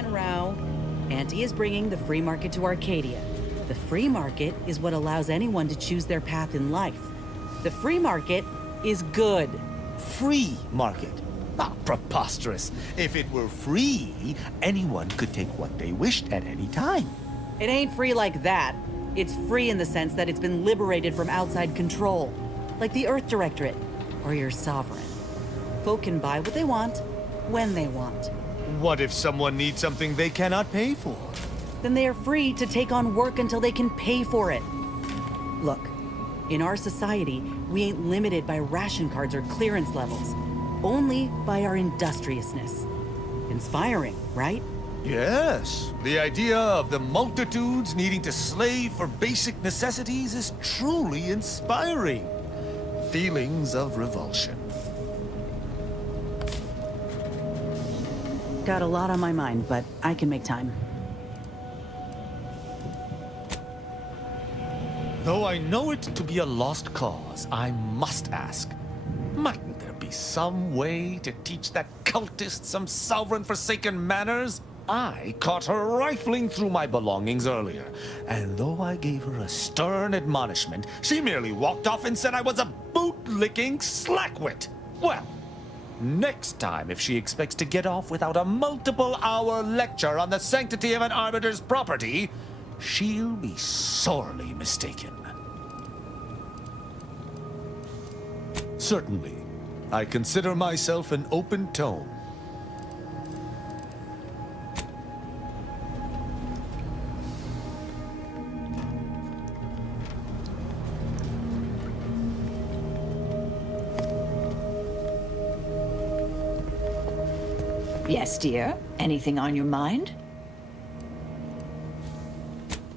plan, Rao. Auntie is bringing the free market to Arcadia. The free market is what allows anyone to choose their path in life. The free market is good. Free market? Ah, preposterous. If it were free, anyone could take what they wished at any time. It ain't free like that. It's free in the sense that it's been liberated from outside control. Like the Earth Directorate, or your sovereign. Folk can buy what they want, when they want. What if someone needs something they cannot pay for? Then they are free to take on work until they can pay for it. Look, in our society, we ain't limited by ration cards or clearance levels. Only by our industriousness. Inspiring, right? Yes. The idea of the multitudes needing to slave for basic necessities is truly inspiring. Feelings of revulsion. Got a lot on my mind, but I can make time. Though I know it to be a lost cause, I must ask, mightn't there be some way to teach that cultist some sovereign forsaken manners? I caught her rifling through my belongings earlier, and though I gave her a stern admonishment, she merely walked off and said I was a boot-licking slackwit. Well, next time, if she expects to get off without a multiple-hour lecture on the sanctity of an arbiter's property, she'll be sorely mistaken. Certainly, I consider myself an open tome. Yes, dear. Anything on your mind?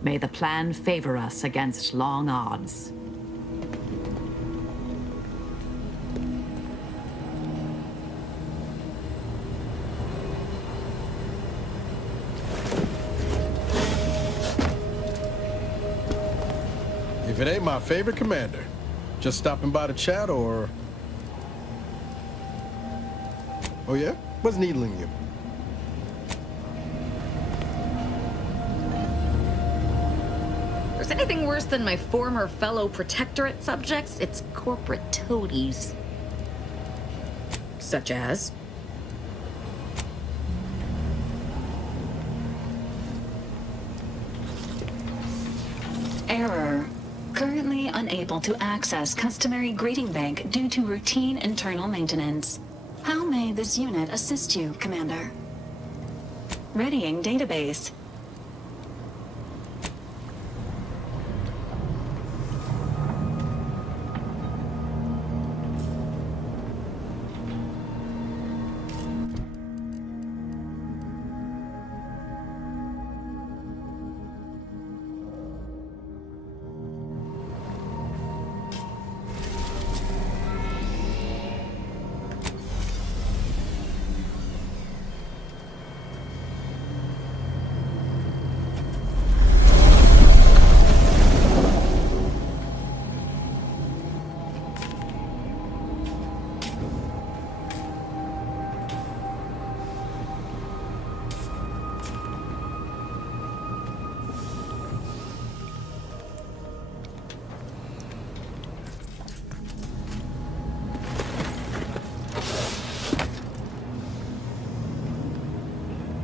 May the plan favor us against long odds. If it ain't my favorite commander, just stopping by to chat or... Oh yeah? What's needling you? There's anything worse than my former fellow protectorate subjects, it's corporate toadies. Such as? Error. Currently unable to access customary greeting bank due to routine internal maintenance. How may this unit assist you, Commander? Readying database.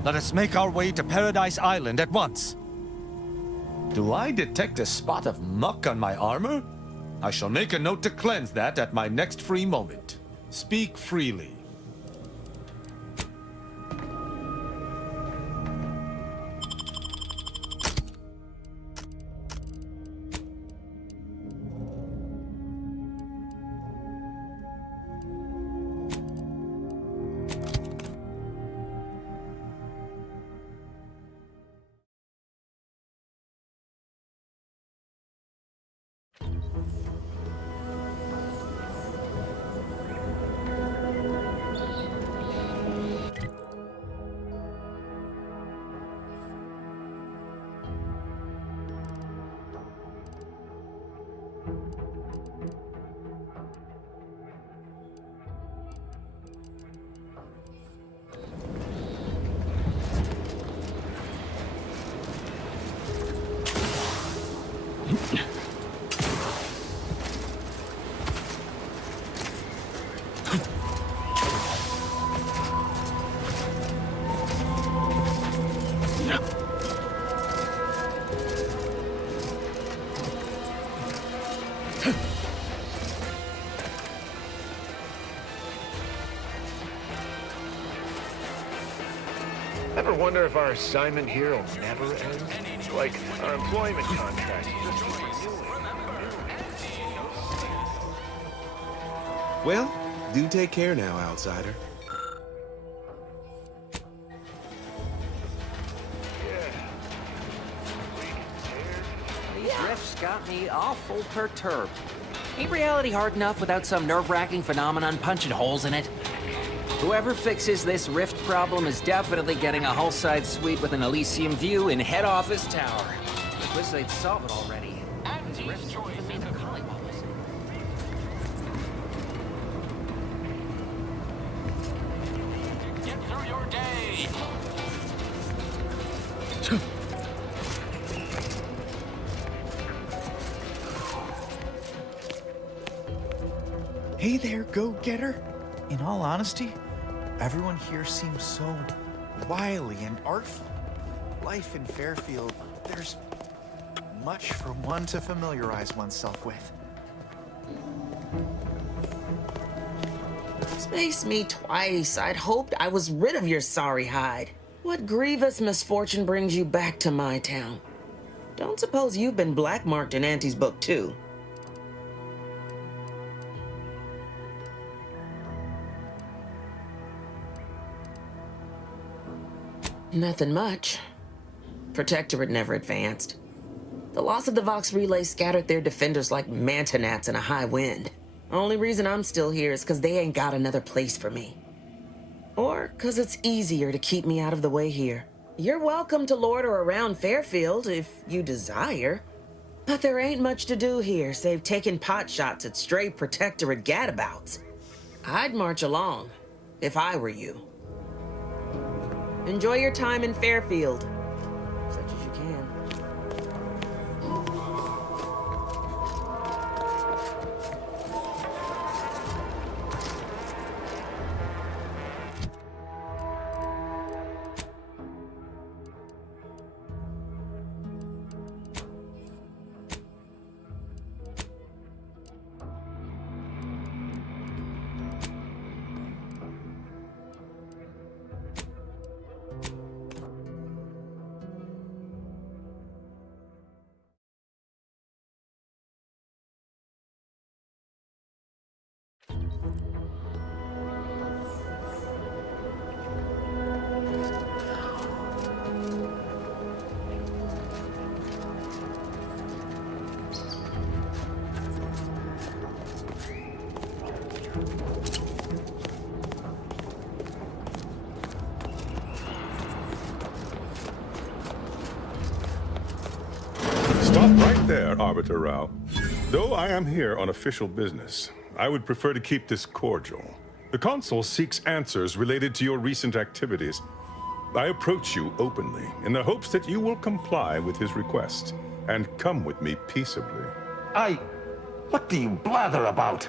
Let us make our way to Paradise Island at once. Do I detect a spot of muck on my armor? I shall make a note to cleanse that at my next free moment. Speak freely. Ever wonder if our assignment here will never end? Like our employment contract. Well, do take care now, outsider. These rifts got me awful perturbed. Ain't reality hard enough without some nerve-wracking phenomenon punching holes in it? Whoever fixes this rift problem is definitely getting a hull-side suite with an Elysium view in head office tower. I wish they'd solve it already. These rifts don't even mean they're calling bubbles. Get through your day. Hey there, go-getter. In all honesty, everyone here seems so wily and artful. Life in Fairfield, there's much for one to familiarize oneself with. Space me twice. I'd hoped I was rid of your sorry hide. What grievous misfortune brings you back to my town? Don't suppose you've been blackmarked in Auntie's book, too? Nothing much. Protectorate never advanced. The loss of the Vox Relay scattered their defenders like manta gnats in a high wind. Only reason I'm still here is because they ain't got another place for me. Or because it's easier to keep me out of the way here. You're welcome to loiter around Fairfield if you desire. But there ain't much to do here save taking pot shots at stray Protectorate gadabouts. I'd march along if I were you. Enjoy your time in Fairfield. Such as you can. Stop right there, Arbiter Rao. Though I am here on official business, I would prefer to keep this cordial. The Consul seeks answers related to your recent activities. I approach you openly in the hopes that you will comply with his request and come with me peaceably. What do you blather about?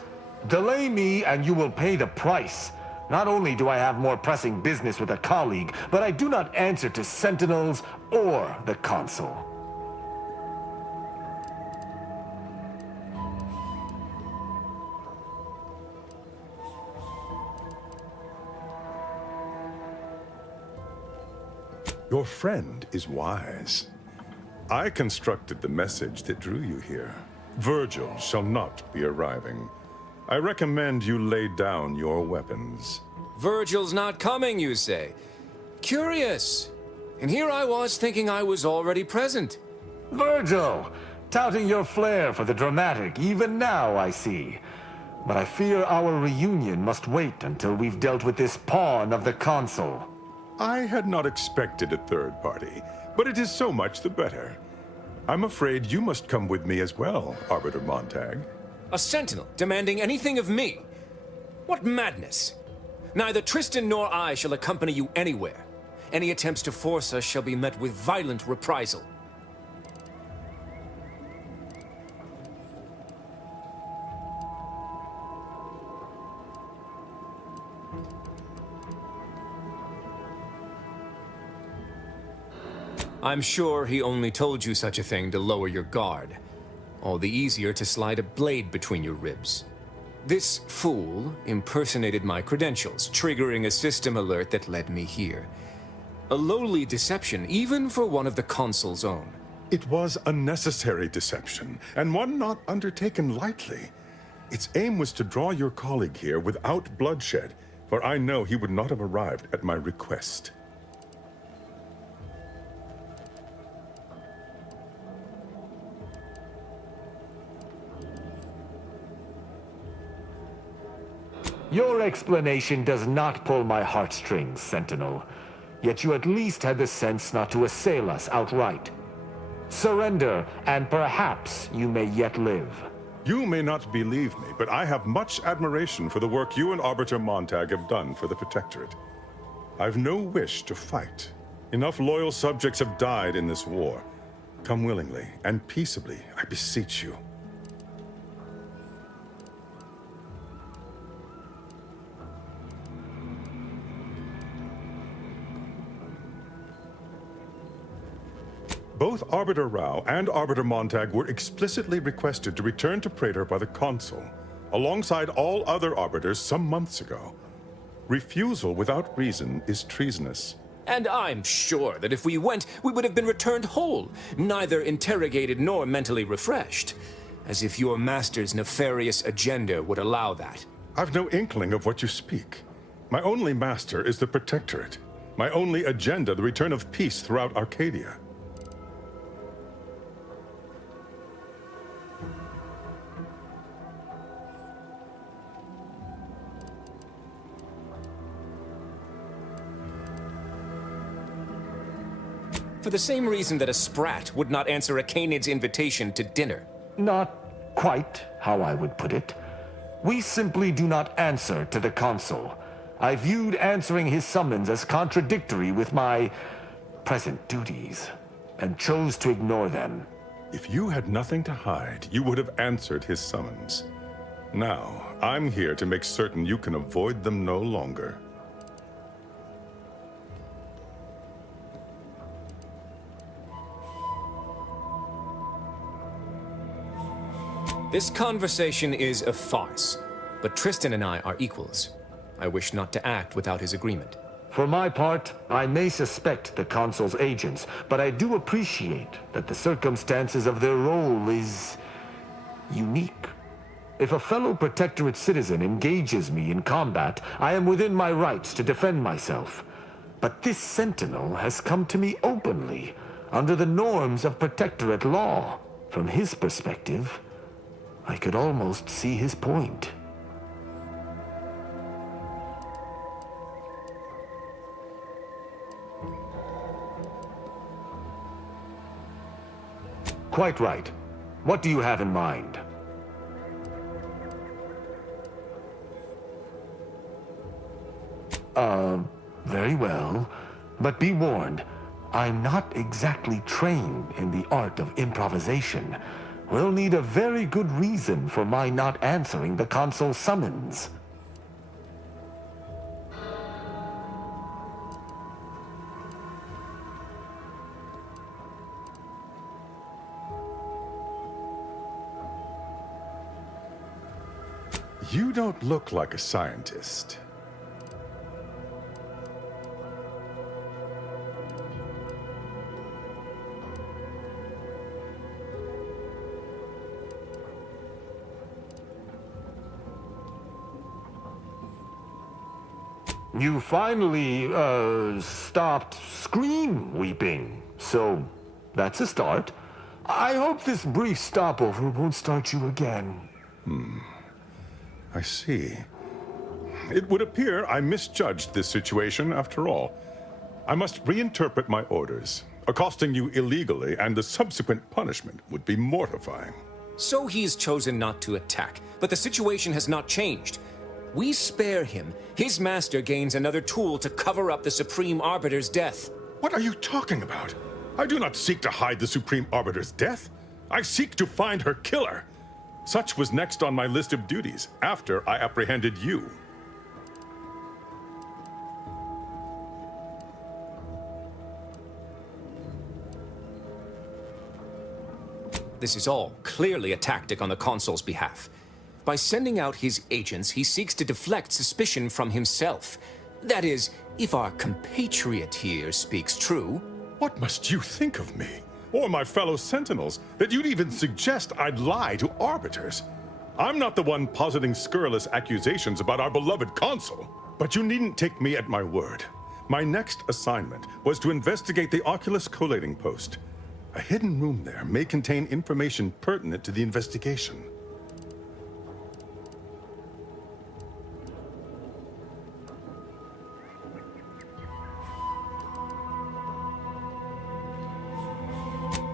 Delay me and you will pay the price. Not only do I have more pressing business with a colleague, but I do not answer to Sentinels or the Consul. Your friend is wise. I constructed the message that drew you here. Virgil shall not be arriving. I recommend you lay down your weapons. Virgil's not coming, you say? Curious. And here I was thinking I was already present. Virgil! Touting your flair for the dramatic, even now I see. But I fear our reunion must wait until we've dealt with this pawn of the Consul. I had not expected a third party, but it is so much the better. I'm afraid you must come with me as well, Arbiter Montag. A sentinel demanding anything of me? What madness! Neither Tristan nor I shall accompany you anywhere. Any attempts to force us shall be met with violent reprisal. I'm sure he only told you such a thing to lower your guard. All the easier to slide a blade between your ribs. This fool impersonated my credentials, triggering a system alert that led me here. A lowly deception, even for one of the Consul's own. It was a necessary deception, and one not undertaken lightly. Its aim was to draw your colleague here without bloodshed, for I know he would not have arrived at my request. Your explanation does not pull my heartstrings, Sentinel. Yet you at least had the sense not to assail us outright. Surrender, and perhaps you may yet live. You may not believe me, but I have much admiration for the work you and Arbiter Montag have done for the Protectorate. I've no wish to fight. Enough loyal subjects have died in this war. Come willingly and peaceably, I beseech you. Both Arbiter Rao and Arbiter Montag were explicitly requested to return to Praetor by the Consul, alongside all other Arbiters some months ago. Refusal without reason is treasonous. And I'm sure that if we went, we would have been returned whole, neither interrogated nor mentally refreshed. As if your master's nefarious agenda would allow that. I've no inkling of what you speak. My only master is the Protectorate. My only agenda, the return of peace throughout Arcadia. For the same reason that a sprat would not answer a Canid's invitation to dinner. Not quite how I would put it. We simply do not answer to the Consul. I viewed answering his summons as contradictory with my present duties, and chose to ignore them. If you had nothing to hide, you would have answered his summons. Now, I'm here to make certain you can avoid them no longer. This conversation is a farce, but Tristan and I are equals. I wish not to act without his agreement. For my part, I may suspect the Consul's agents, but I do appreciate that the circumstances of their role is unique. If a fellow Protectorate citizen engages me in combat, I am within my rights to defend myself. But this Sentinel has come to me openly, under the norms of Protectorate law. From his perspective, I could almost see his point. Quite right. What do you have in mind? Very well. But be warned, I'm not exactly trained in the art of improvisation. We'll need a very good reason for my not answering the Consul's summons. You don't look like a scientist. You finally, stopped scream weeping, so that's a start. I hope this brief stopover won't start you again. I see. It would appear I misjudged this situation after all. I must reinterpret my orders. Accosting you illegally and the subsequent punishment would be mortifying. So he's chosen not to attack, but the situation has not changed. We spare him. His master gains another tool to cover up the Supreme Arbiter's death. What are you talking about? I do not seek to hide the Supreme Arbiter's death. I seek to find her killer. Such was next on my list of duties, after I apprehended you. This is all clearly a tactic on the Consul's behalf. By sending out his agents, he seeks to deflect suspicion from himself. That is, if our compatriot here speaks true. What must you think of me, or my fellow Sentinels, that you'd even suggest I'd lie to arbiters? I'm not the one positing scurrilous accusations about our beloved Consul. But you needn't take me at my word. My next assignment was to investigate the Oculus collating post. A hidden room there may contain information pertinent to the investigation.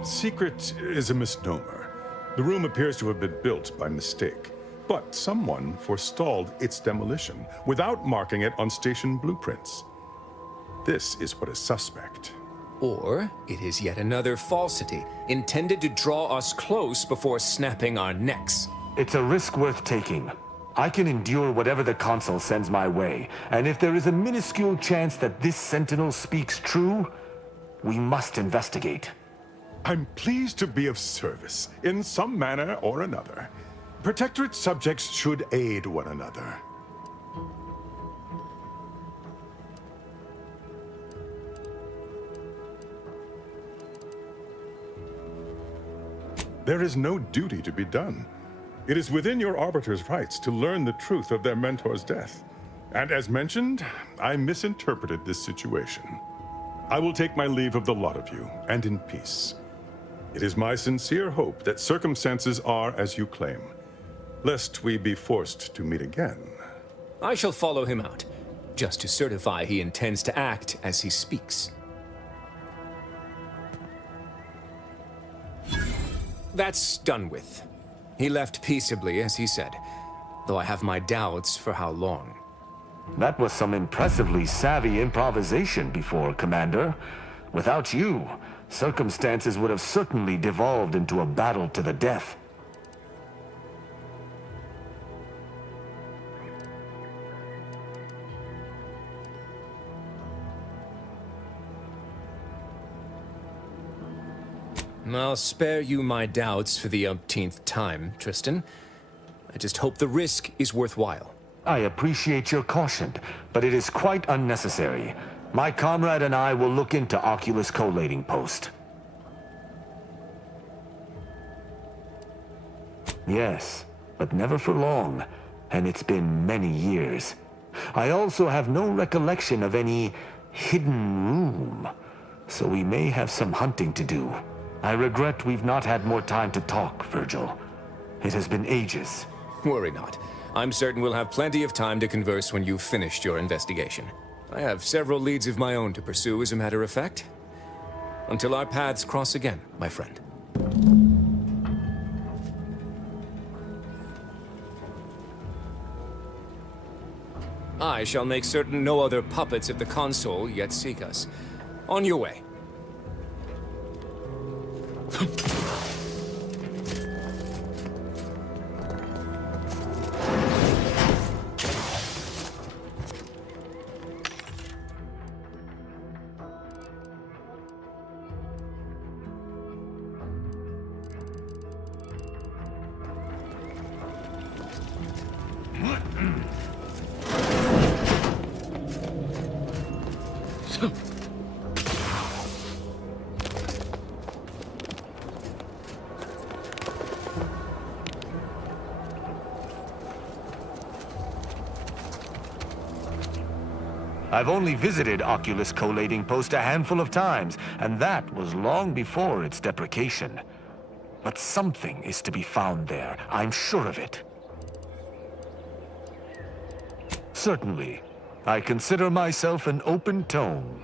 Secret is a misnomer. The room appears to have been built by mistake, but someone forestalled its demolition without marking it on station blueprints. This is what is suspect. Or it is yet another falsity, intended to draw us close before snapping our necks. It's a risk worth taking. I can endure whatever the Consul sends my way, and if there is a minuscule chance that this Sentinel speaks true, we must investigate. I'm pleased to be of service, in some manner or another. Protectorate subjects should aid one another. There is no duty to be done. It is within your Arbiter's rights to learn the truth of their mentor's death. And as mentioned, I misinterpreted this situation. I will take my leave of the lot of you, and in peace. It is my sincere hope that circumstances are as you claim, lest we be forced to meet again. I shall follow him out, just to certify he intends to act as he speaks. That's done with. He left peaceably, as he said, though I have my doubts for how long. That was some impressively savvy improvisation before, Commander. Without you, circumstances would have certainly devolved into a battle to the death. I'll spare you my doubts for the umpteenth time, Tristan. I just hope the risk is worthwhile. I appreciate your caution, but it is quite unnecessary. My comrade and I will look into Oculus collating post. Yes, but never for long, and it's been many years. I also have no recollection of any hidden room, so we may have some hunting to do. I regret we've not had more time to talk, Virgil. It has been ages. Worry not. I'm certain we'll have plenty of time to converse when you've finished your investigation. I have several leads of my own to pursue, as a matter of fact. Until our paths cross again, my friend. I shall make certain no other puppets of the Consul yet seek us. On your way. I've only visited Oculus collating post a handful of times, and that was long before its deprecation. But something is to be found there, I'm sure of it. Certainly. I consider myself an open tome.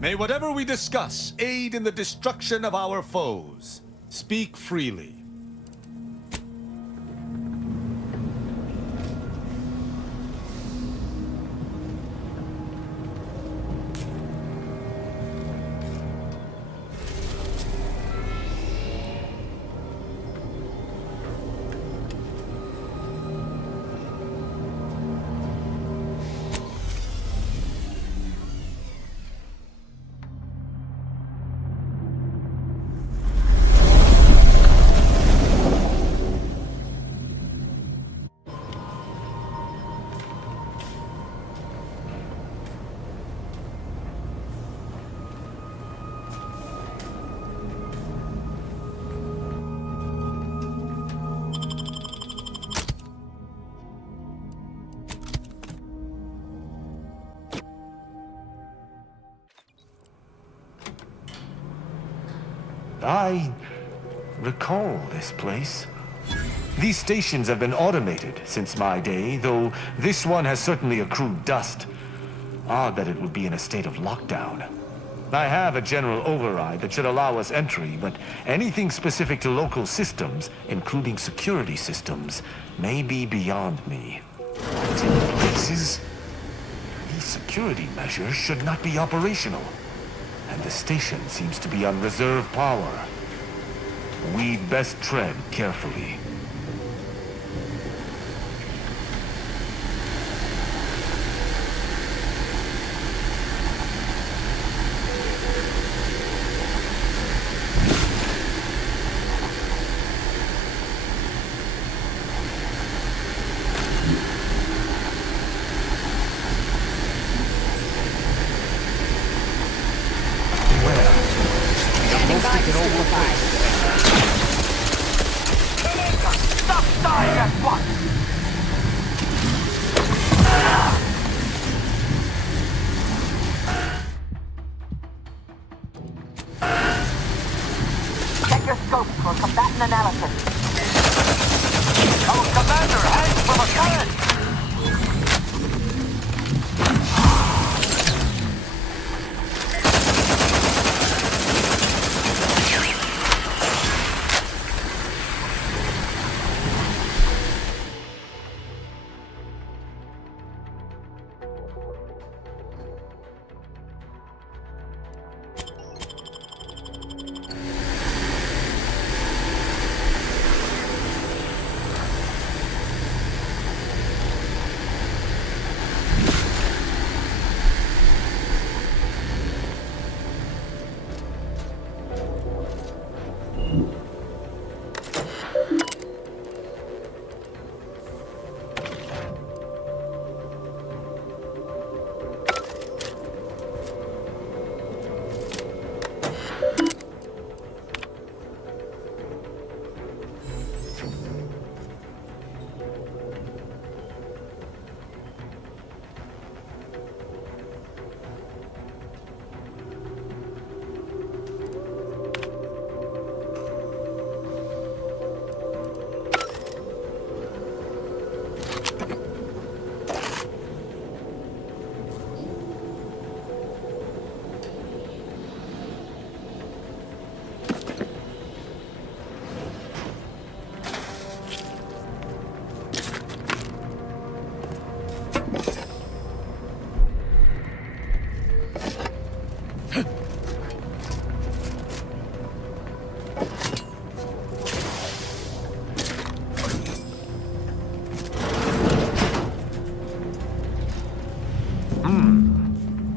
May whatever we discuss aid in the destruction of our foes. Speak freely. I recall this place. These stations have been automated since my day, though this one has certainly accrued dust. Odd that it would be in a state of lockdown. I have a general override that should allow us entry, but anything specific to local systems, including security systems, may be beyond me. In places, these security measures should not be operational. And the station seems to be on reserve power. We'd best tread carefully. Check your scopes for combatant analysis. Our commander hangs from a cannon!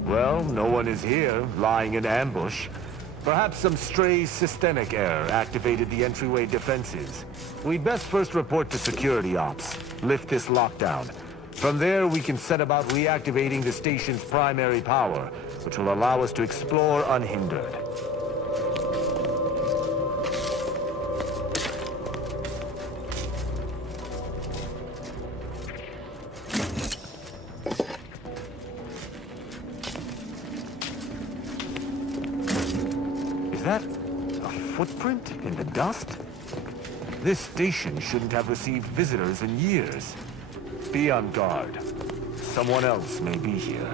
Well, no one is here, lying in ambush. Perhaps some stray systemic error activated the entryway defenses. We'd best first report to security ops, lift this lockdown. From there, we can set about reactivating the station's primary power, which will allow us to explore unhindered. Is that a footprint in the dust? This station shouldn't have received visitors in years. Be on guard. Someone else may be here.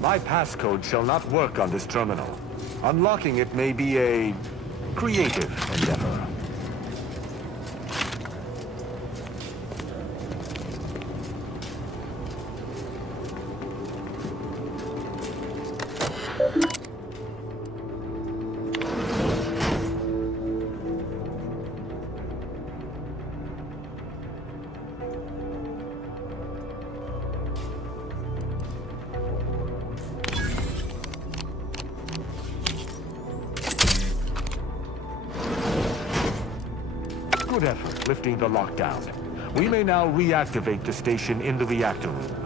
My passcode shall not work on this terminal. Unlocking it may be a creative endeavor. Good effort lifting the lockdown. We may now reactivate the station in the reactor room.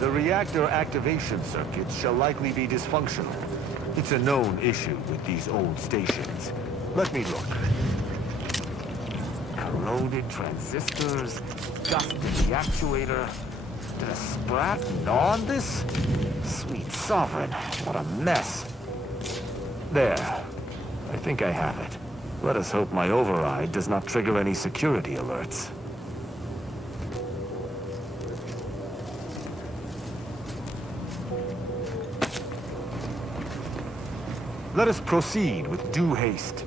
The reactor activation circuit shall likely be dysfunctional. It's a known issue with these old stations. Let me look. Corroded transistors, dust in the actuator. Did a sprat gnaw on this? Sweet sovereign, what a mess. There. I think I have it. Let us hope my override does not trigger any security alerts. Let us proceed with due haste.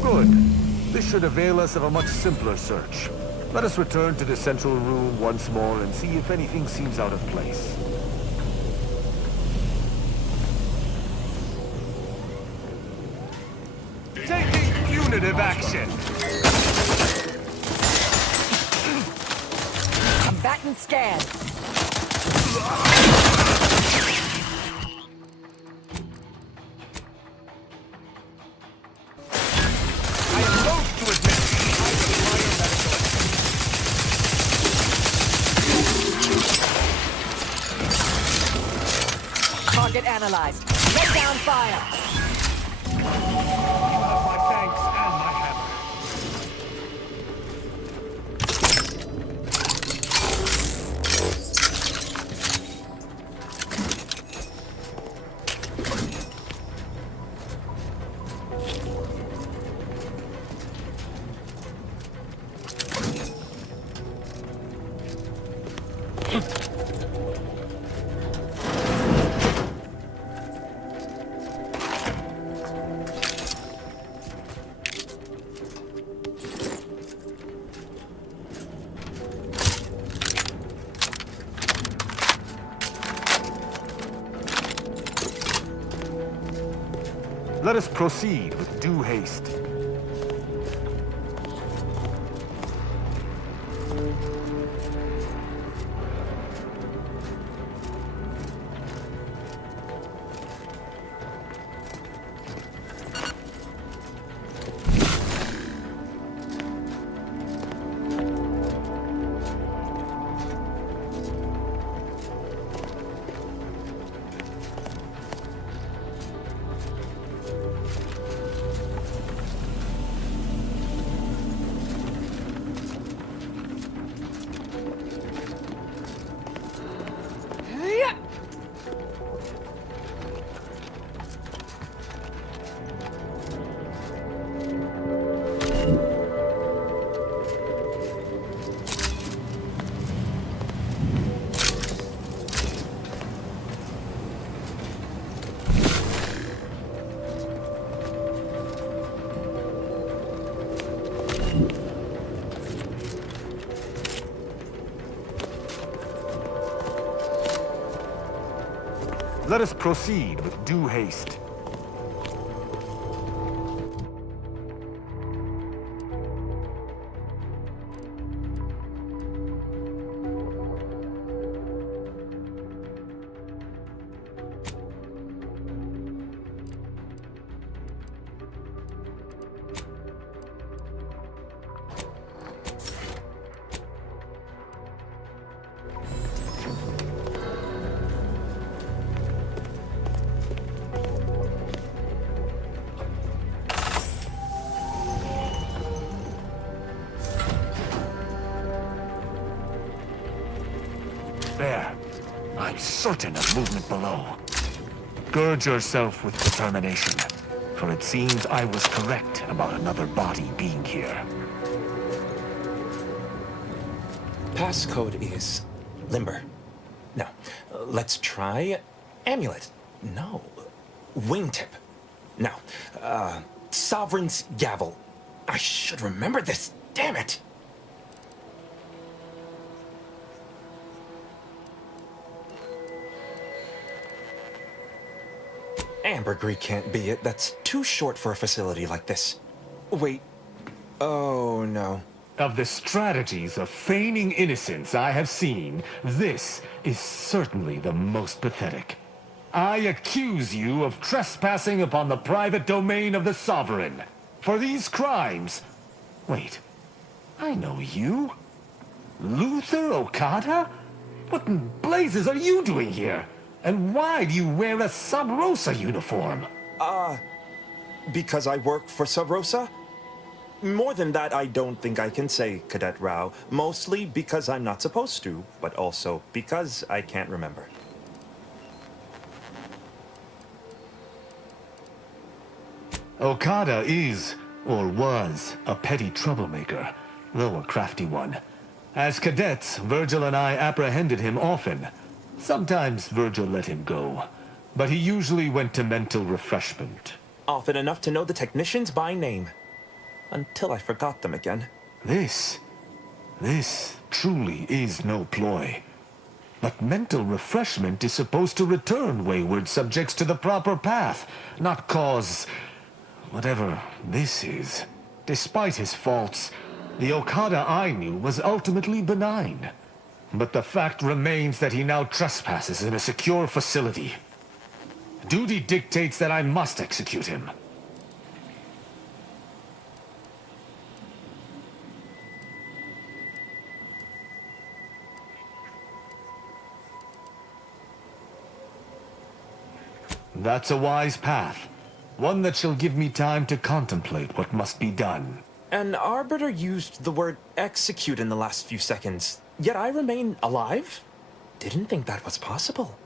Good. This should avail us of a much simpler search. Let us return to the central room once more and see if anything seems out of place. Taking punitive action! Combatant scan. Target analyzed. Lay down fire. My thanks and my hammer. Let us proceed with due haste. Let us proceed with due haste. There. I'm certain of movement below. Gird yourself with determination, for it seems I was correct about another body being here. Passcode is limber. No. Let's try amulet. No. Wingtip. No. Sovereign's gavel. I should remember this. Damn it. Ambergris can't be it. That's too short for a facility like this. Wait. Oh, no. Of the strategies of feigning innocence I have seen, this is certainly the most pathetic. I accuse you of trespassing upon the private domain of the Sovereign. For these crimes... Wait. I know you. Luther Okada? What in blazes are you doing here? And why do you wear a Sub Rosa uniform? Because I work for Sub Rosa? More than that, I don't think I can say, Cadet Rao. Mostly because I'm not supposed to, but also because I can't remember. Okada is, or was, a petty troublemaker, though a crafty one. As cadets, Virgil and I apprehended him often. Sometimes Virgil let him go, but he usually went to mental refreshment. Often enough to know the technicians by name. Until I forgot them again. This truly is no ploy. But mental refreshment is supposed to return wayward subjects to the proper path, not cause... whatever this is. Despite his faults, the Okada I knew was ultimately benign. But the fact remains that he now trespasses in a secure facility. Duty dictates that I must execute him. That's a wise path. One that shall give me time to contemplate what must be done. An Arbiter used the word execute in the last few seconds, yet I remain alive? Didn't think that was possible.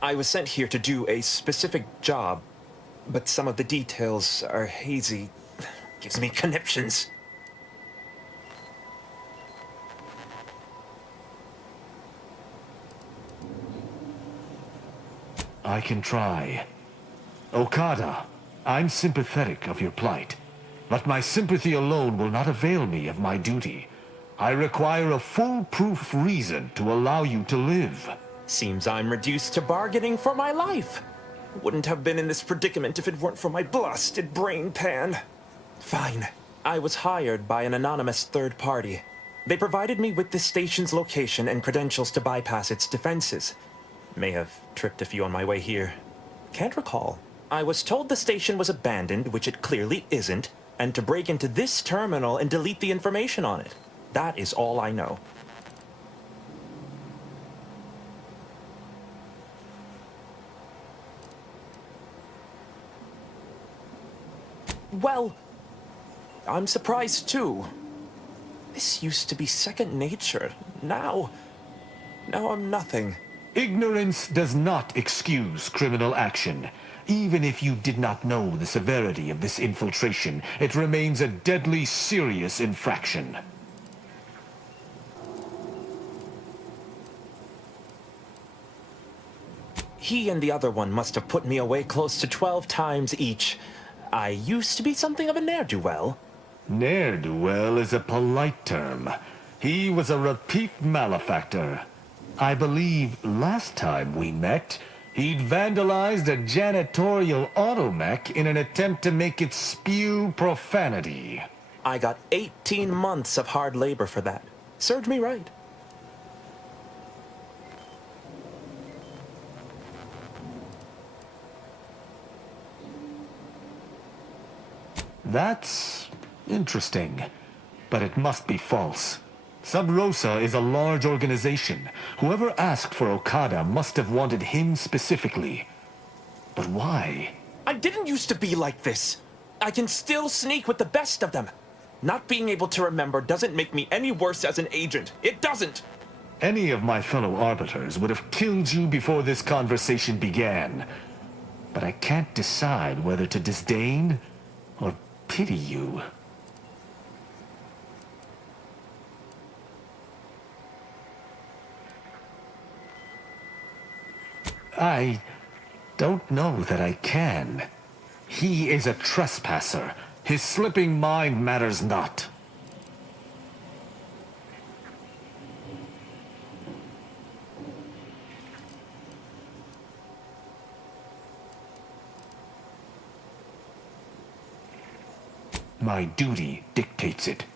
I was sent here to do a specific job, but some of the details are hazy. Gives me conniptions. I can try. Okada, I'm sympathetic of your plight, but my sympathy alone will not avail me of my duty. I require a foolproof reason to allow you to live. Seems I'm reduced to bargaining for my life. Wouldn't have been in this predicament if it weren't for my blasted brain pan. Fine. I was hired by an anonymous third party. They provided me with the station's location and credentials to bypass its defenses. May have tripped a few on my way here. Can't recall. I was told the station was abandoned, which it clearly isn't, and to break into this terminal and delete the information on it. That is all I know. Well, I'm surprised too. This used to be second nature. Now I'm nothing. Ignorance does not excuse criminal action. Even if you did not know the severity of this infiltration, it remains a deadly serious infraction. He and the other one must have put me away close to 12 times each. I used to be something of a ne'er-do-well. Ne'er-do-well is a polite term. He was a repeat malefactor. I believe last time we met, he'd vandalized a janitorial automech in an attempt to make it spew profanity. I got 18 months of hard labor for that. Served me right. That's interesting, but it must be false. Sub Rosa is a large organization. Whoever asked for Okada must have wanted him specifically. But why? I didn't used to be like this. I can still sneak with the best of them. Not being able to remember doesn't make me any worse as an agent. It doesn't! Any of my fellow arbiters would have killed you before this conversation began. But I can't decide whether to disdain or pity you. I don't know that I can. He is a trespasser. His slipping mind matters not. My duty dictates it.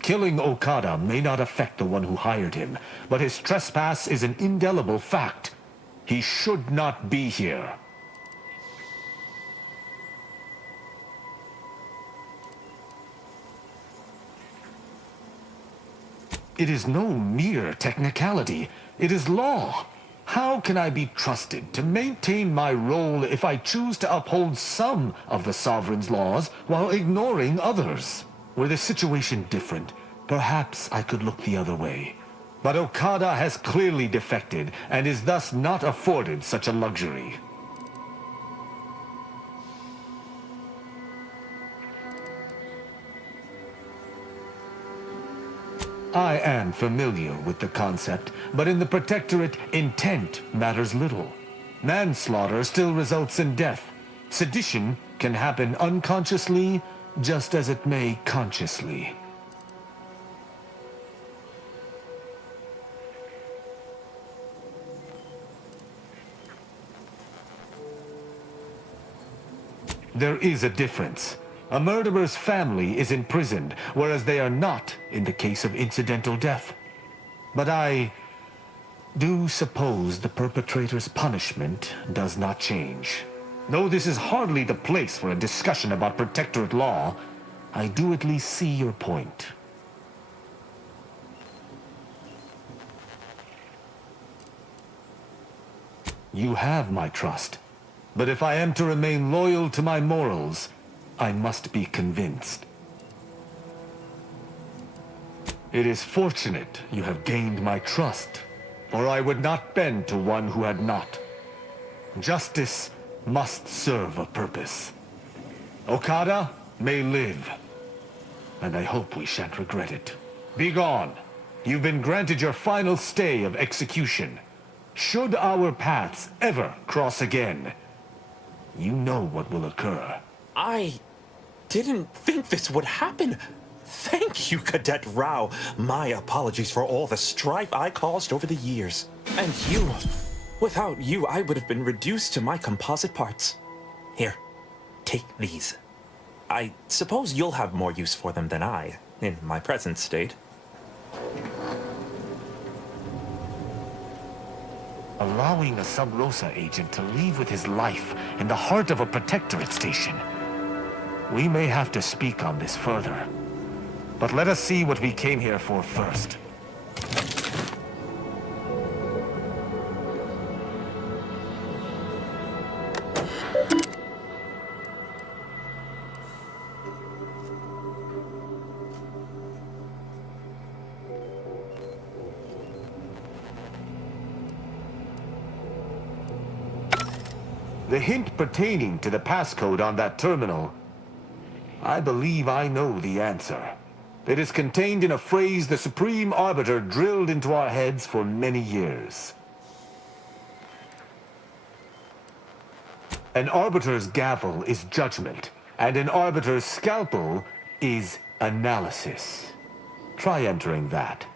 Killing Okada may not affect the one who hired him, but his trespass is an indelible fact. He should not be here. It is no mere technicality. It is law. How can I be trusted to maintain my role if I choose to uphold some of the Sovereign's laws while ignoring others? Were the situation different, perhaps I could look the other way. But Okada has clearly defected, and is thus not afforded such a luxury. I am familiar with the concept, but in the Protectorate, intent matters little. Manslaughter still results in death. Sedition can happen unconsciously, just as it may consciously. There is a difference. A murderer's family is imprisoned, whereas they are not in the case of incidental death. But I do suppose the perpetrator's punishment does not change. Though this is hardly the place for a discussion about Protectorate law, I do at least see your point. You have my trust. But if I am to remain loyal to my morals, I must be convinced. It is fortunate you have gained my trust, or I would not bend to one who had not. Justice must serve a purpose. Okada may live, and I hope we shan't regret it. Be gone. You've been granted your final stay of execution. Should our paths ever cross again, you know what will occur. I didn't think this would happen. Thank you, Cadet Rao. My apologies for all the strife I caused over the years. And you. Without you, I would have been reduced to my composite parts. Here, take these. I suppose you'll have more use for them than I, in my present state. Allowing a Sub Rosa agent to leave with his life in the heart of a Protectorate station. We may have to speak on this further. But let us see what we came here for first. The hint pertaining to the passcode on that terminal, I believe I know the answer. It is contained in a phrase the Supreme Arbiter drilled into our heads for many years. An Arbiter's gavel is judgment, and an Arbiter's scalpel is analysis. Try entering that.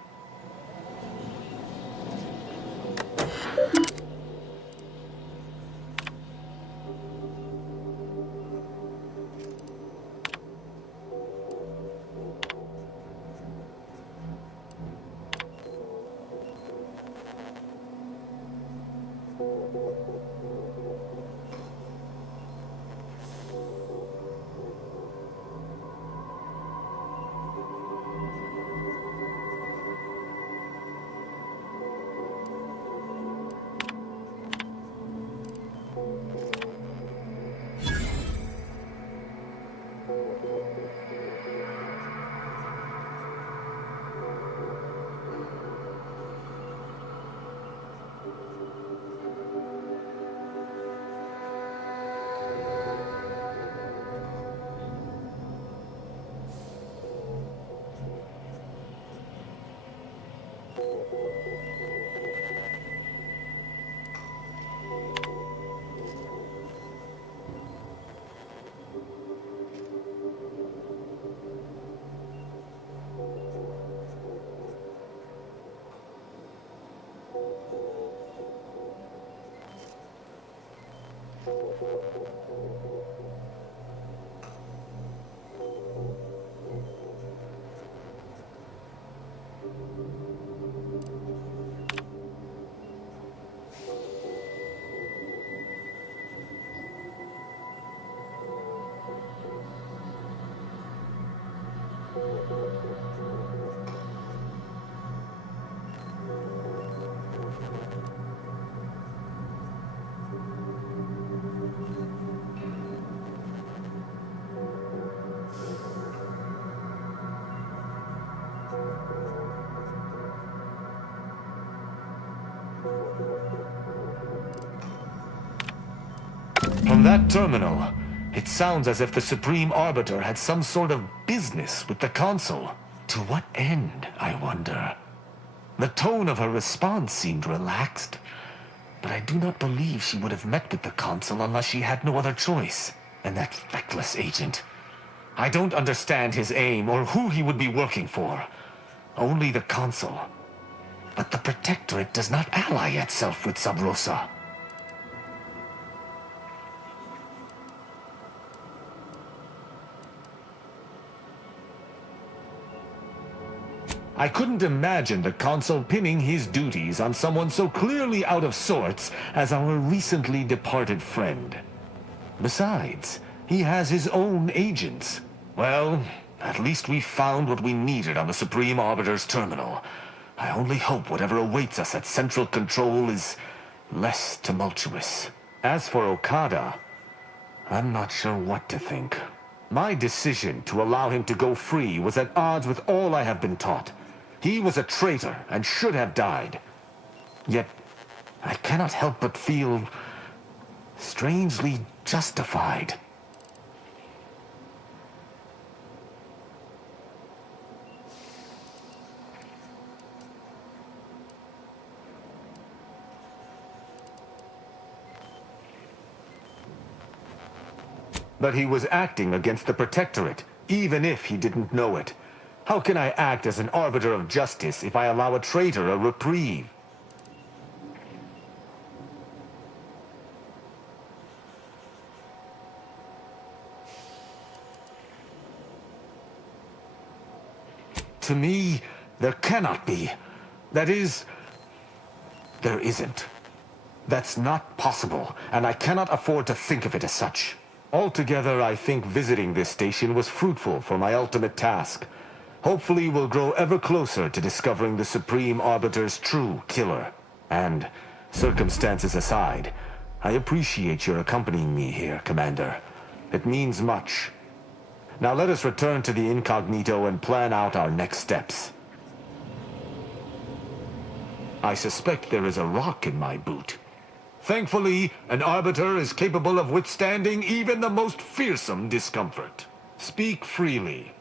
From that terminal, it sounds as if the Supreme Arbiter had some sort of business with the Consul. To what end, I wonder? The tone of her response seemed relaxed, but I do not believe she would have met with the Consul unless she had no other choice. And that feckless agent. I don't understand his aim or who he would be working for. Only the Consul. But the Protectorate does not ally itself with Sub Rosa. I couldn't imagine the Consul pinning his duties on someone so clearly out of sorts as our recently departed friend. Besides, he has his own agents. Well, at least we found what we needed on the Supreme Arbiter's terminal. I only hope whatever awaits us at Central Control is less tumultuous. As for Okada, I'm not sure what to think. My decision to allow him to go free was at odds with all I have been taught. He was a traitor and should have died. Yet, I cannot help but feel strangely justified. But he was acting against the Protectorate, even if he didn't know it. How can I act as an arbiter of justice if I allow a traitor a reprieve? To me, there cannot be. That is, there isn't. That's not possible, and I cannot afford to think of it as such. Altogether, I think visiting this station was fruitful for my ultimate task. Hopefully, we'll grow ever closer to discovering the Supreme Arbiter's true killer. And, circumstances aside, I appreciate your accompanying me here, Commander. It means much. Now let us return to the Incognito and plan out our next steps. I suspect there is a rock in my boot. Thankfully, an Arbiter is capable of withstanding even the most fearsome discomfort. Speak freely.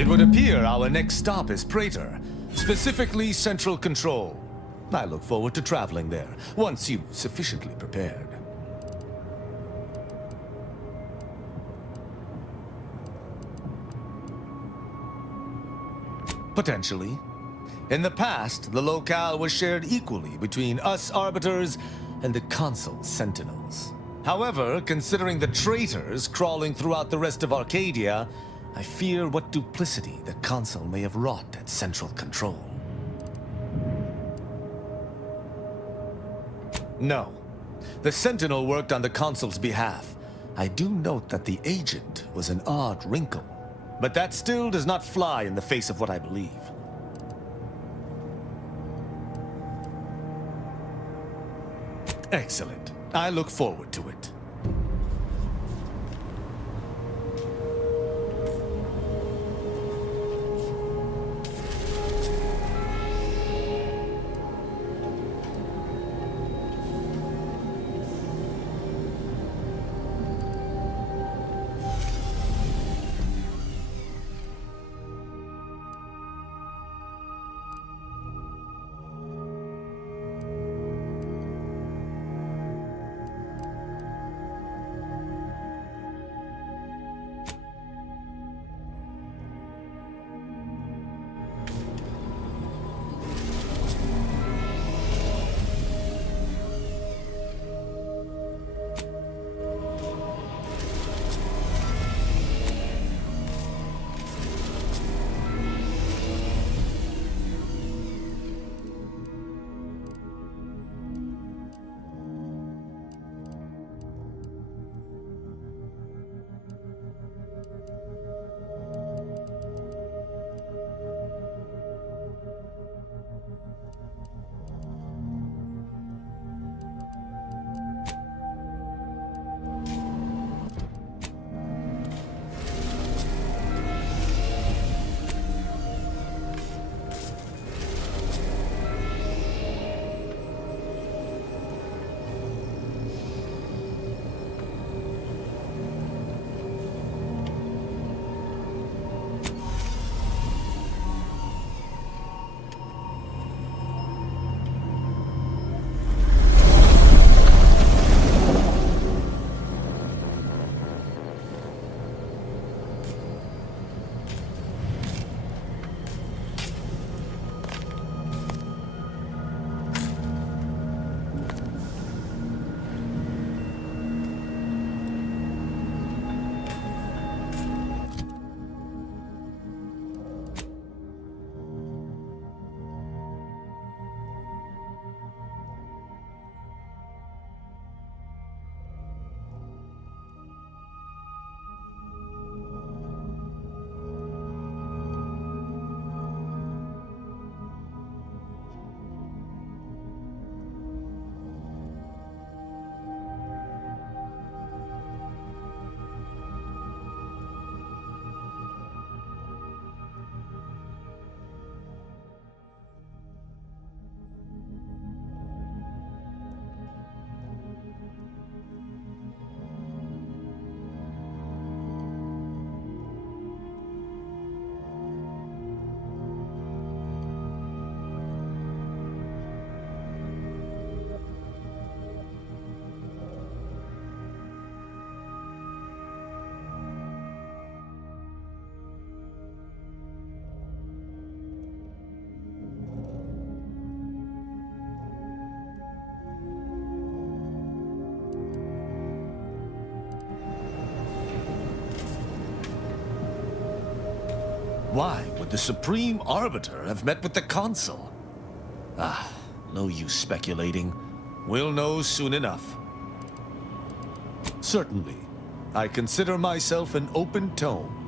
It would appear our next stop is Praetor, specifically Central Control. I look forward to traveling there, once you've sufficiently prepared. Potentially. In the past, the locale was shared equally between us Arbiters and the Consul Sentinels. However, considering the traitors crawling throughout the rest of Arcadia, I fear what duplicity the Consul may have wrought at Central Control. No. The Sentinel worked on the Consul's behalf. I do note that the agent was an odd wrinkle, but that still does not fly in the face of what I believe. Excellent. I look forward to it. Why would the Supreme Arbiter have met with the Consul? Ah, no use speculating. We'll know soon enough. Certainly. I consider myself an open tome.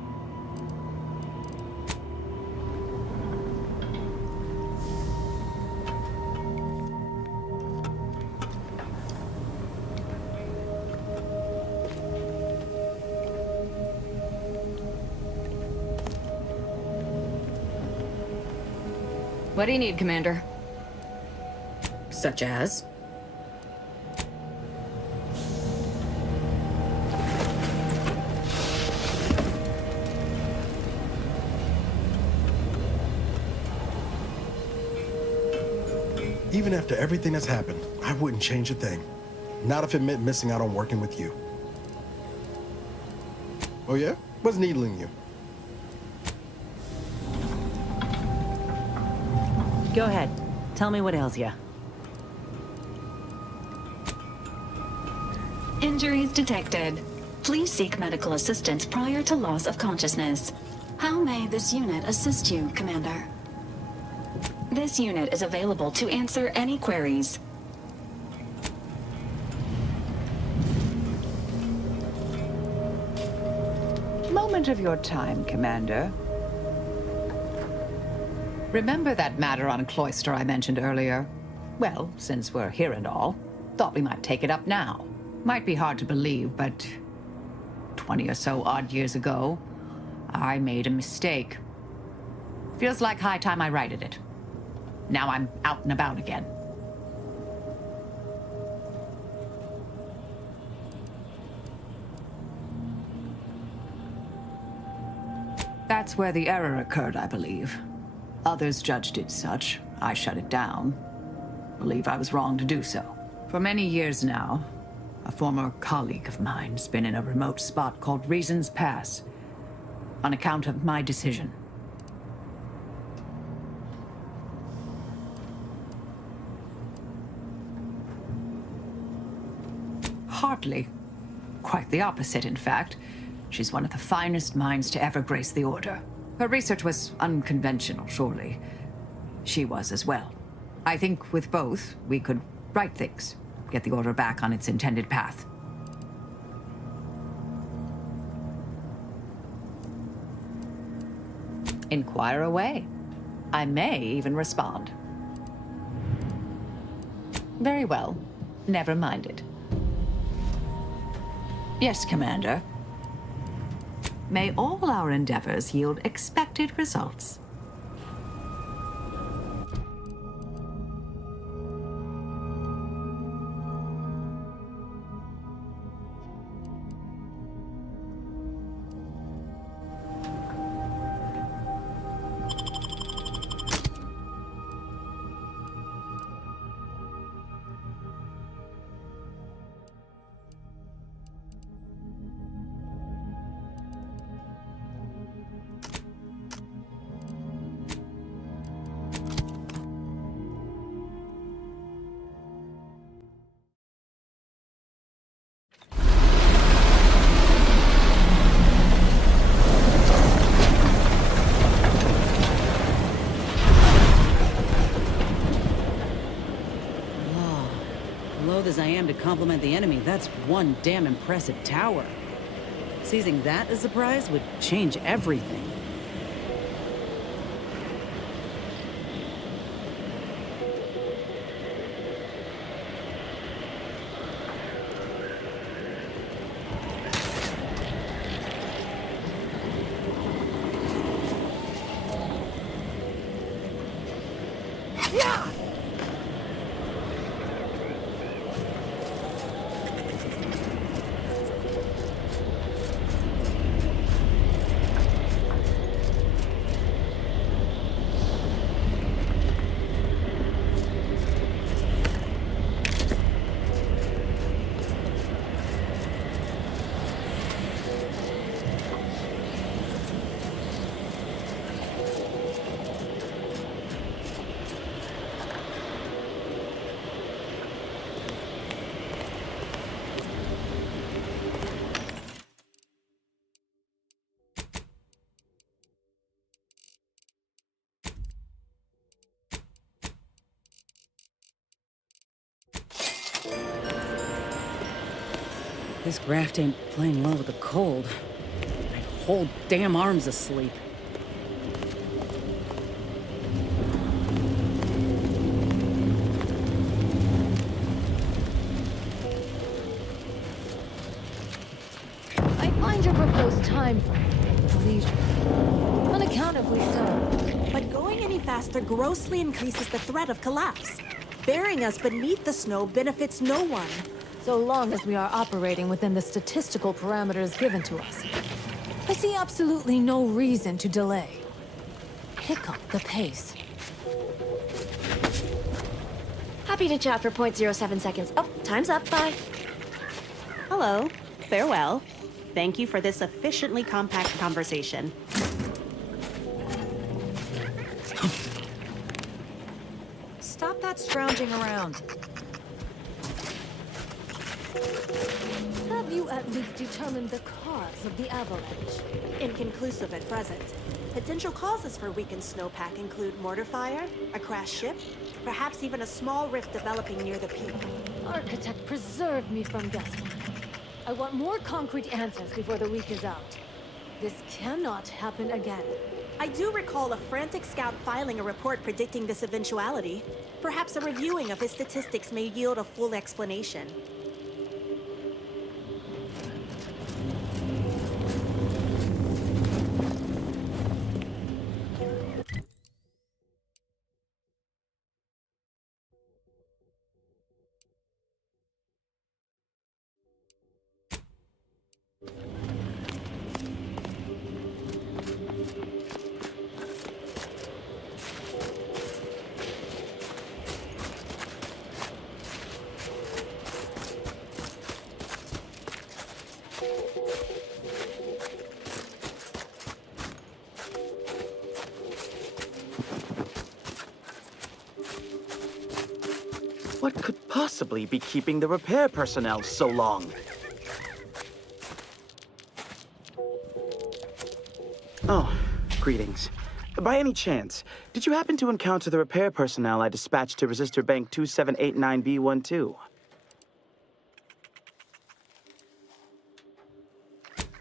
What do you need, Commander? Such as? Even after everything that's happened, I wouldn't change a thing. Not if it meant missing out on working with you. Oh yeah? What's needling you? Go ahead. Tell me what ails you. Injuries detected. Please seek medical assistance prior to loss of consciousness. How may this unit assist you, Commander? This unit is available to answer any queries. Moment of your time, Commander. Remember that matter on Cloister I mentioned earlier? Well, since we're here and all, thought we might take it up now. Might be hard to believe, but 20 or so odd years ago, I made a mistake. Feels like high time I righted it. Now I'm out and about again. That's where the error occurred, I believe. Others judged it such. I shut it down. Believe I was wrong to do so. For many years now, a former colleague of mine's been in a remote spot called Reasons Pass, on account of my decision. Hardly. Quite the opposite, in fact. She's one of the finest minds to ever grace the Order. Her research was unconventional, surely. She was as well. I think with both, we could right things, get the Order back on its intended path. Inquire away. I may even respond. Very well. Never mind it. Yes, Commander. May all our endeavors yield expected results. Loath as I am to compliment the enemy, that's one damn impressive tower. Seizing that as a prize would change everything. This graft ain't playing well with the cold. My whole damn arm's asleep. I find your proposed time frame leisurely. Unaccountably so. But going any faster grossly increases the threat of collapse. Burying us beneath the snow benefits no one. So long as we are operating within the statistical parameters given to us. I see absolutely no reason to delay. Pick up the pace. Happy to chat for 0.07 seconds. Oh, time's up. Bye. Hello. Farewell. Thank you for this efficiently compact conversation. Stop that scrounging around. Have you at least determined the cause of the avalanche? Inconclusive at present. Potential causes for weakened snowpack include mortar fire, a crashed ship, perhaps even a small rift developing near the peak. Architect, preserve me from guesswork. I want more concrete answers before the week is out. This cannot happen again. I do recall a frantic scout filing a report predicting this eventuality. Perhaps a reviewing of his statistics may yield a full explanation. What could possibly be keeping the repair personnel so long? Oh, greetings. By any chance, did you happen to encounter the repair personnel I dispatched to Resistor Bank 2789B12?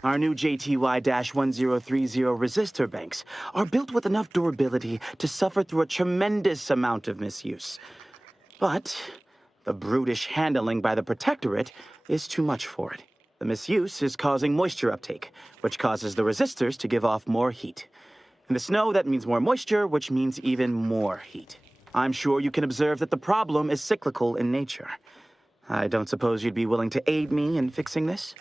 Our new JTY-1030 resistor banks are built with enough durability to suffer through a tremendous amount of misuse. But the brutish handling by the Protectorate is too much for it. The misuse is causing moisture uptake, which causes the resistors to give off more heat. In the snow, that means more moisture, which means even more heat. I'm sure you can observe that the problem is cyclical in nature. I don't suppose you'd be willing to aid me in fixing this?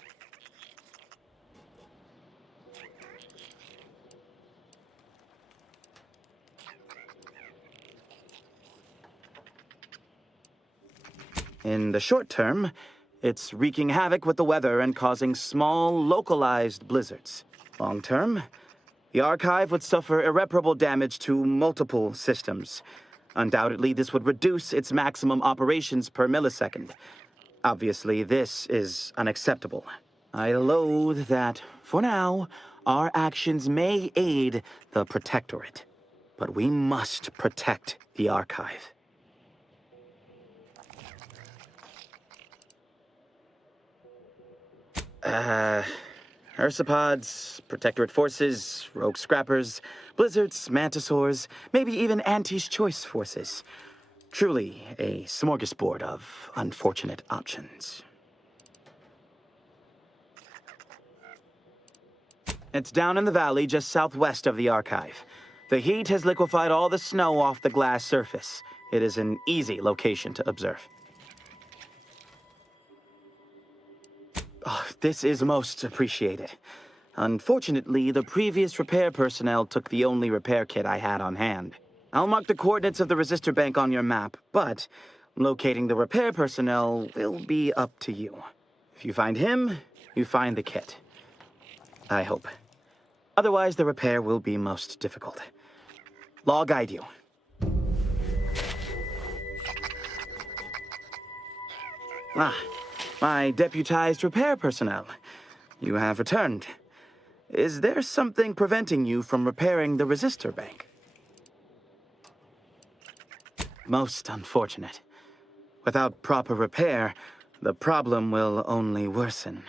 In the short term, it's wreaking havoc with the weather and causing small, localized blizzards. Long term, the archive would suffer irreparable damage to multiple systems. Undoubtedly, this would reduce its maximum operations per millisecond. Obviously, this is unacceptable. I loathe that, for now, our actions may aid the Protectorate. But we must protect the archive. Ursopods, Protectorate forces, rogue scrappers, blizzards, mantisaurs, maybe even Auntie's choice forces. Truly a smorgasbord of unfortunate options. It's down in the valley just southwest of the archive. The heat has liquefied all the snow off the glass surface. It is an easy location to observe. Oh, this is most appreciated. Unfortunately, the previous repair personnel took the only repair kit I had on hand. I'll mark the coordinates of the resistor bank on your map, but locating the repair personnel will be up to you. If you find him, you find the kit. I hope. Otherwise, the repair will be most difficult. I'll guide you. Ah. My deputized repair personnel. You have returned. Is there something preventing you from repairing the resistor bank? Most unfortunate. Without proper repair, the problem will only worsen.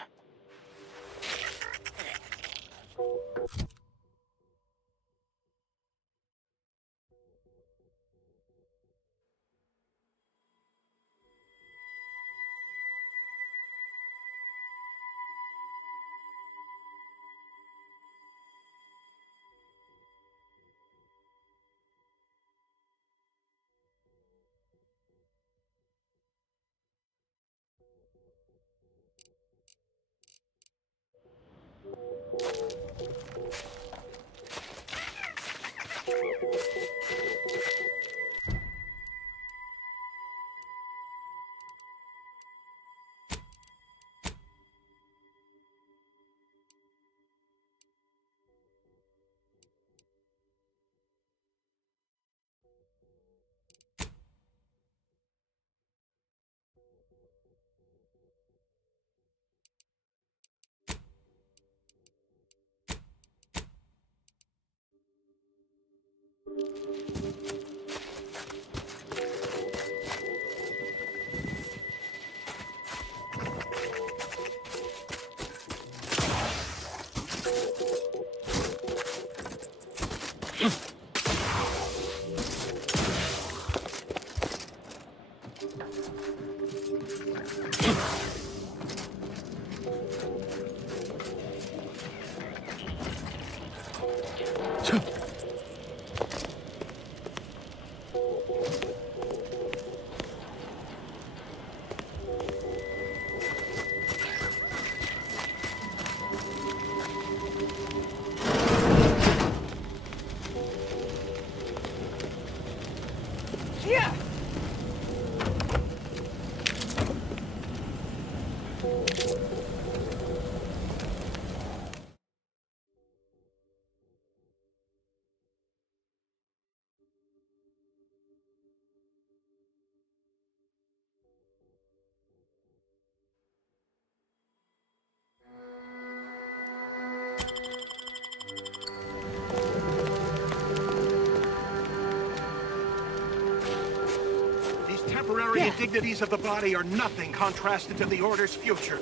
Temporary indignities of the body are nothing contrasted to the Order's future.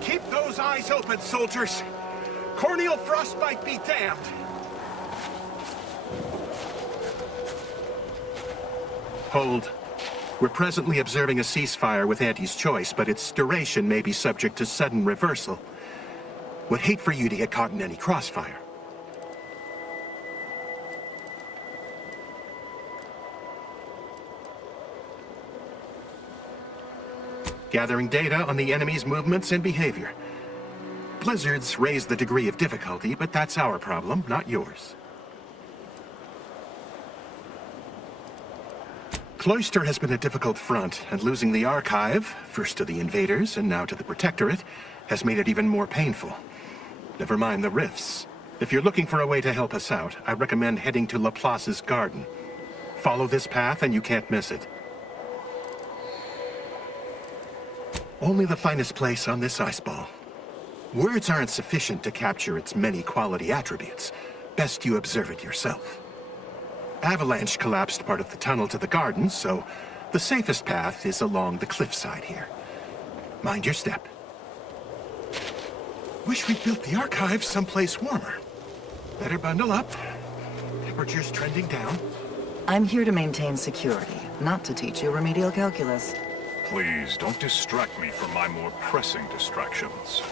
Keep those eyes open, soldiers. Corneal frostbite be damned. Hold. We're presently observing a ceasefire with Auntie's choice, but its duration may be subject to sudden reversal. Would hate for you to get caught in any crossfire. Gathering data on the enemy's movements and behavior. Blizzards raise the degree of difficulty, but that's our problem, not yours. Cloister has been a difficult front, and losing the Archive, first to the invaders and now to the Protectorate, has made it even more painful. Never mind the rifts. If you're looking for a way to help us out, I recommend heading to Laplace's garden. Follow this path and you can't miss it. Only the finest place on this ice ball. Words aren't sufficient to capture its many quality attributes. Best you observe it yourself. Avalanche collapsed part of the tunnel to the gardens, so the safest path is along the cliffside here. Mind your step. Wish we'd built the Archive someplace warmer. Better bundle up. Temperature's trending down. I'm here to maintain security, not to teach you remedial calculus. Please, don't distract me from my more pressing distractions.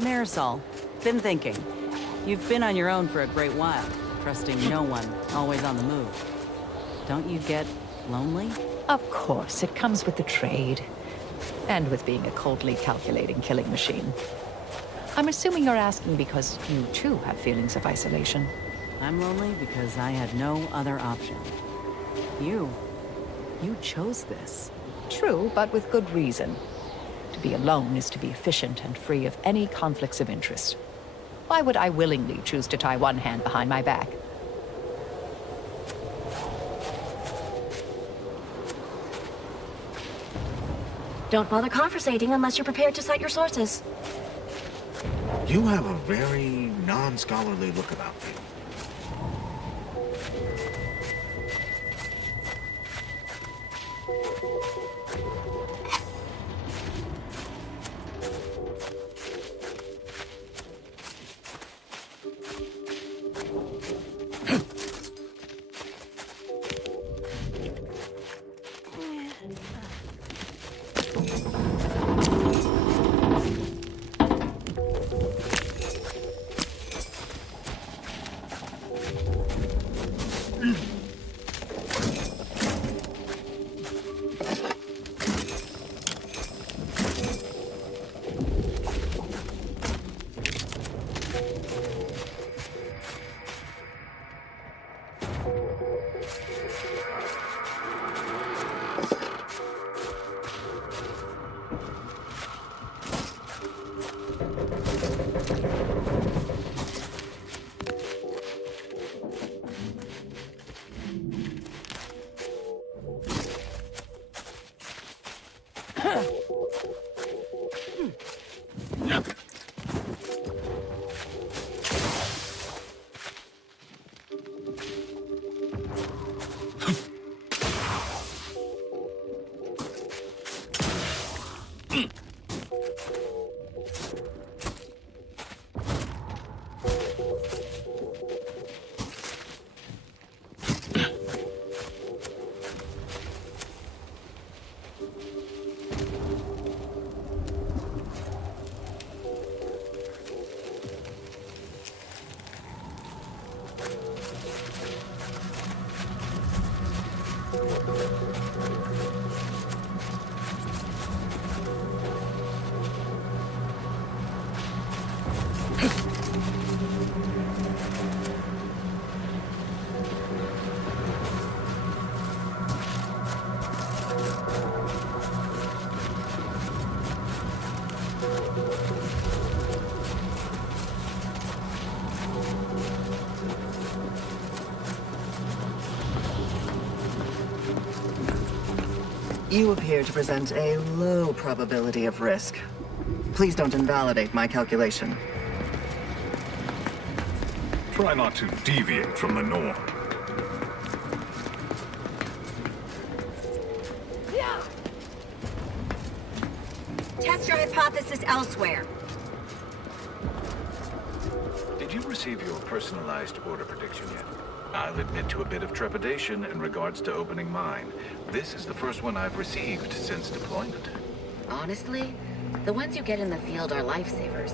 Marisol, been thinking. You've been on your own for a great while, trusting no one, always on the move. Don't you get lonely? Of course, it comes with the trade. And with being a coldly calculating killing machine. I'm assuming you're asking because you too have feelings of isolation. I'm lonely because I had no other option. You chose this. True, but with good reason. To be alone is to be efficient and free of any conflicts of interest. Why would I willingly choose to tie one hand behind my back? Don't bother conversating unless you're prepared to cite your sources. You have a very non-scholarly look about you. You appear to present a low probability of risk. Please don't invalidate my calculation. Try not to deviate from the norm. Test your hypothesis elsewhere. Did you receive your personalized order prediction yet? I'll admit to a bit of trepidation in regards to opening mine. This is the first one I've received since deployment. Honestly, the ones you get in the field are lifesavers.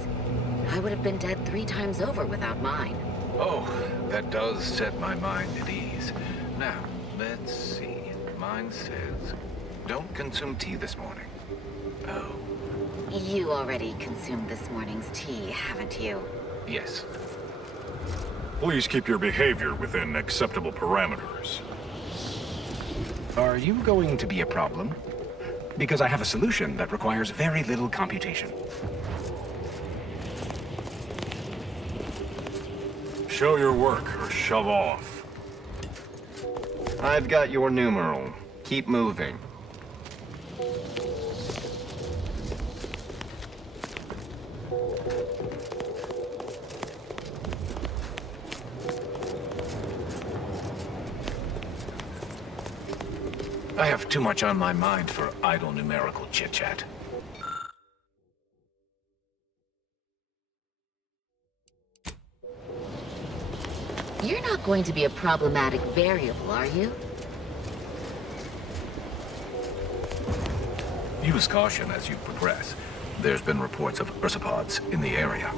I would have been dead 3 times over without mine. Oh, that does set my mind at ease. Now, let's see. Mine says, don't consume tea this morning. Oh. You already consumed this morning's tea, haven't you? Yes. Please keep your behavior within acceptable parameters. Are you going to be a problem? Because I have a solution that requires very little computation. Show your work or shove off. I've got your numeral. Keep moving. I have too much on my mind for idle numerical chit-chat. You're not going to be a problematic variable, are you? Use caution as you progress. There's been reports of ursopods in the area.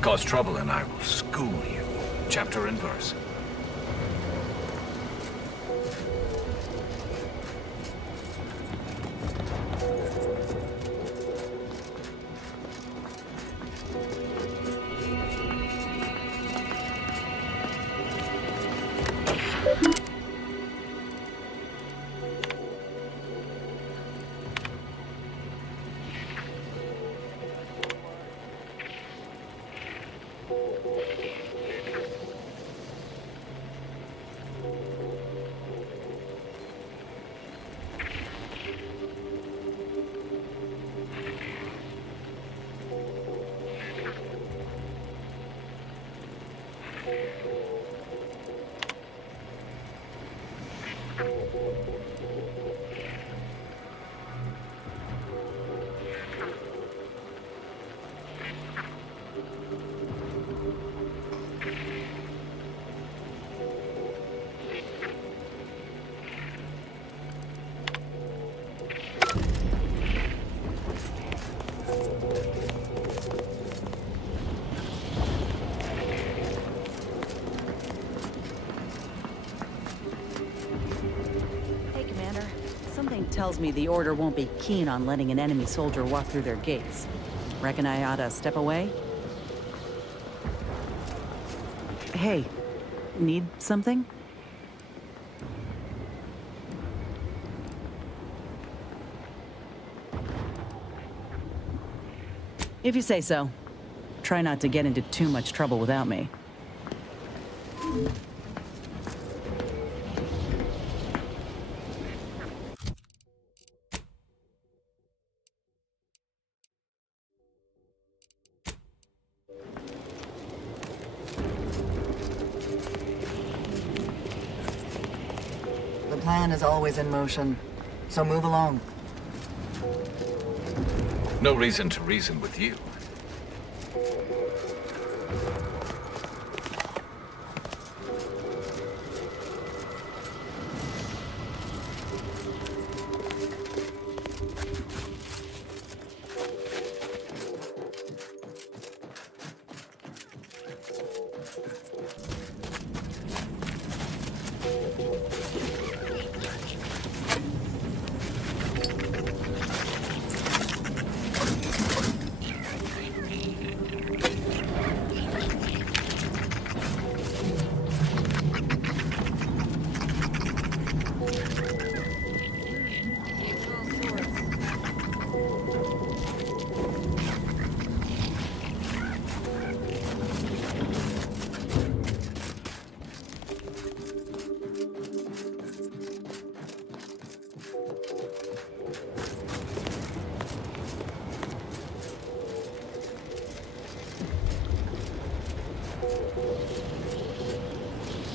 Cause trouble and I will school you. Chapter and verse. Something tells me the Order won't be keen on letting an enemy soldier walk through their gates. Reckon I oughta step away? Hey, need something? If you say so. Try not to get into too much trouble without me. The plan is always in motion, so move along. No reason to reason with you.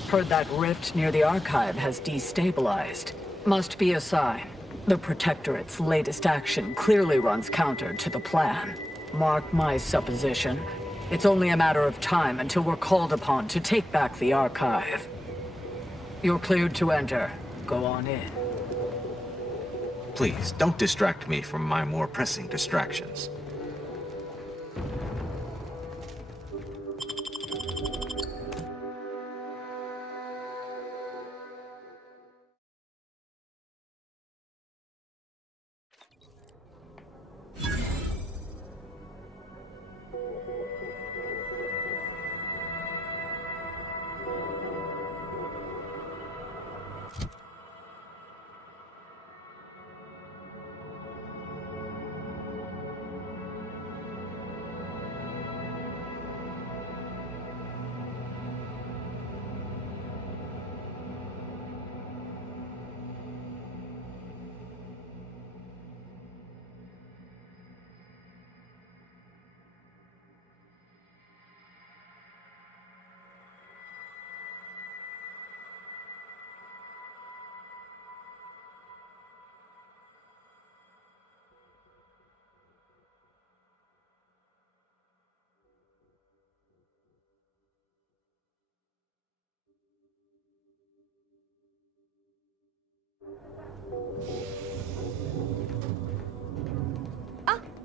Heard that rift near the Archive has destabilized. Must be a sign. The Protectorate's latest action clearly runs counter to the plan. Mark my supposition. It's only a matter of time until we're called upon to take back the Archive. You're cleared to enter. Go on in. Please, don't distract me from my more pressing distractions.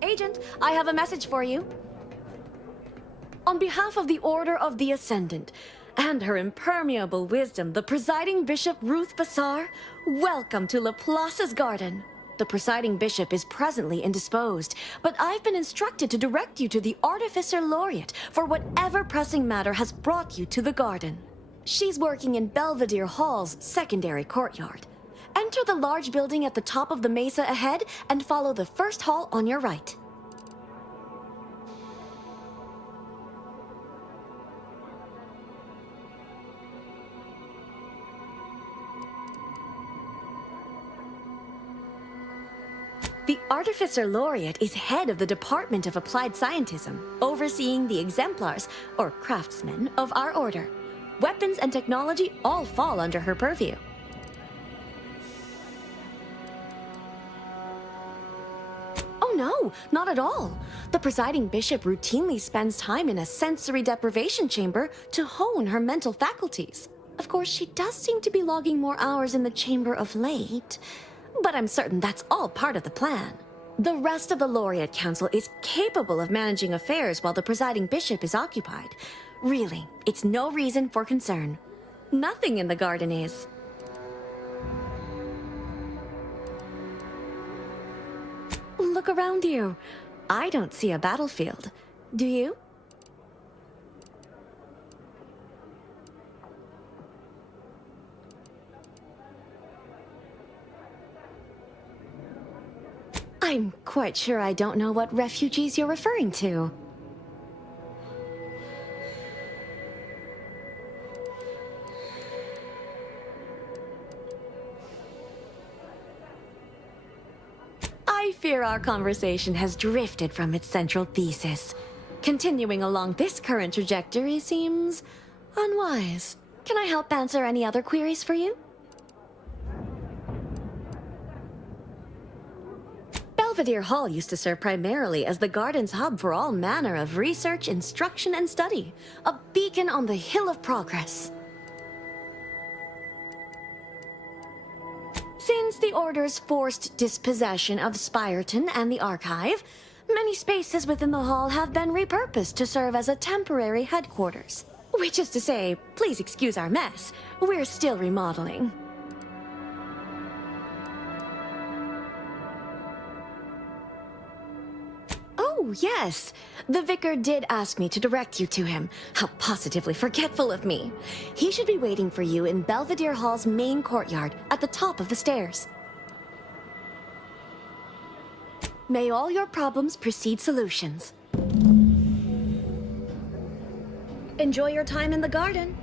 Agent, I have a message for you. On behalf of the Order of the Ascendant and her impermeable wisdom, the presiding bishop Ruth Bassar, welcome to Laplace's garden. The presiding bishop is presently indisposed, but I've been instructed to direct you to the Artificer Laureate for whatever pressing matter has brought you to the garden. She's working in Belvedere Hall's secondary courtyard. Enter the large building at the top of the mesa ahead and follow the first hall on your right. The Artificer Laureate is head of the Department of Applied Scientism, overseeing the exemplars, or craftsmen, of our order. Weapons and technology all fall under her purview. Oh no, not at all. The presiding bishop routinely spends time in a sensory deprivation chamber to hone her mental faculties. Of course, she does seem to be logging more hours in the chamber of late, but I'm certain that's all part of the plan. The rest of the Laureate Council is capable of managing affairs while the presiding bishop is occupied. Really, it's no reason for concern. Nothing in the garden is. Look around you. I don't see a battlefield. Do you? I'm quite sure I don't know what refugees you're referring to. I fear our conversation has drifted from its central thesis. Continuing along this current trajectory seems unwise. Can I help answer any other queries for you? Belvedere Hall used to serve primarily as the garden's hub for all manner of research, instruction, and study. A beacon on the hill of progress. Since the Order's forced dispossession of Spyreton and the Archive, many spaces within the hall have been repurposed to serve as a temporary headquarters. Which is to say, please excuse our mess. We're still remodeling. Oh, yes. The vicar did ask me to direct you to him. How positively forgetful of me. He should be waiting for you in Belvedere Hall's main courtyard at the top of the stairs. May all your problems precede solutions. Enjoy your time in the garden.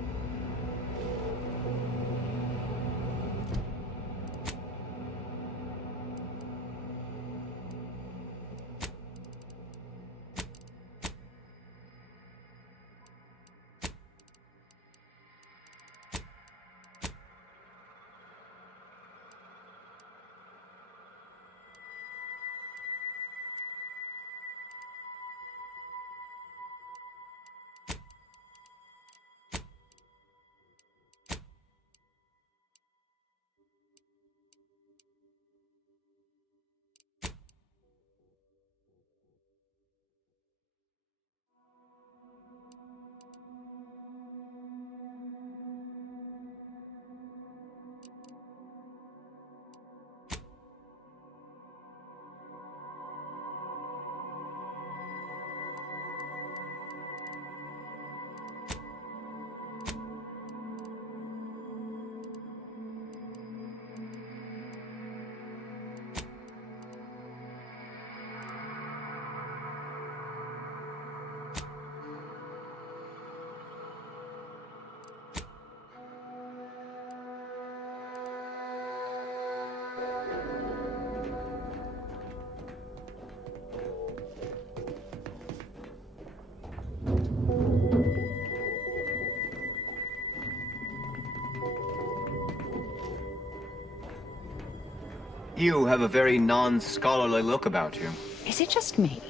You have a very non-scholarly look about you. Is it just me?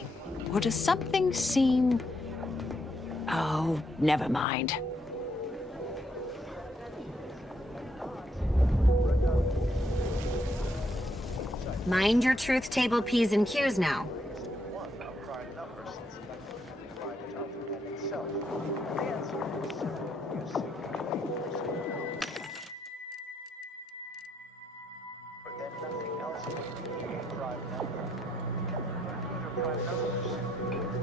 Or does something seem... Oh, never mind. Mind your truth table P's and Q's now.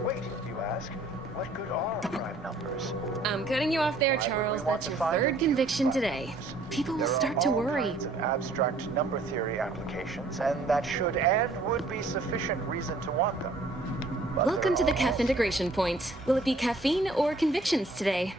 Wait, you ask? What good are prime numbers? I'm cutting you off there, Charles. That's your third conviction today. People will start to worry. There are all kinds of abstract number theory applications, and that should and would be sufficient reason to want them. But Welcome to the there are CAF integration point. Will it be caffeine or convictions today?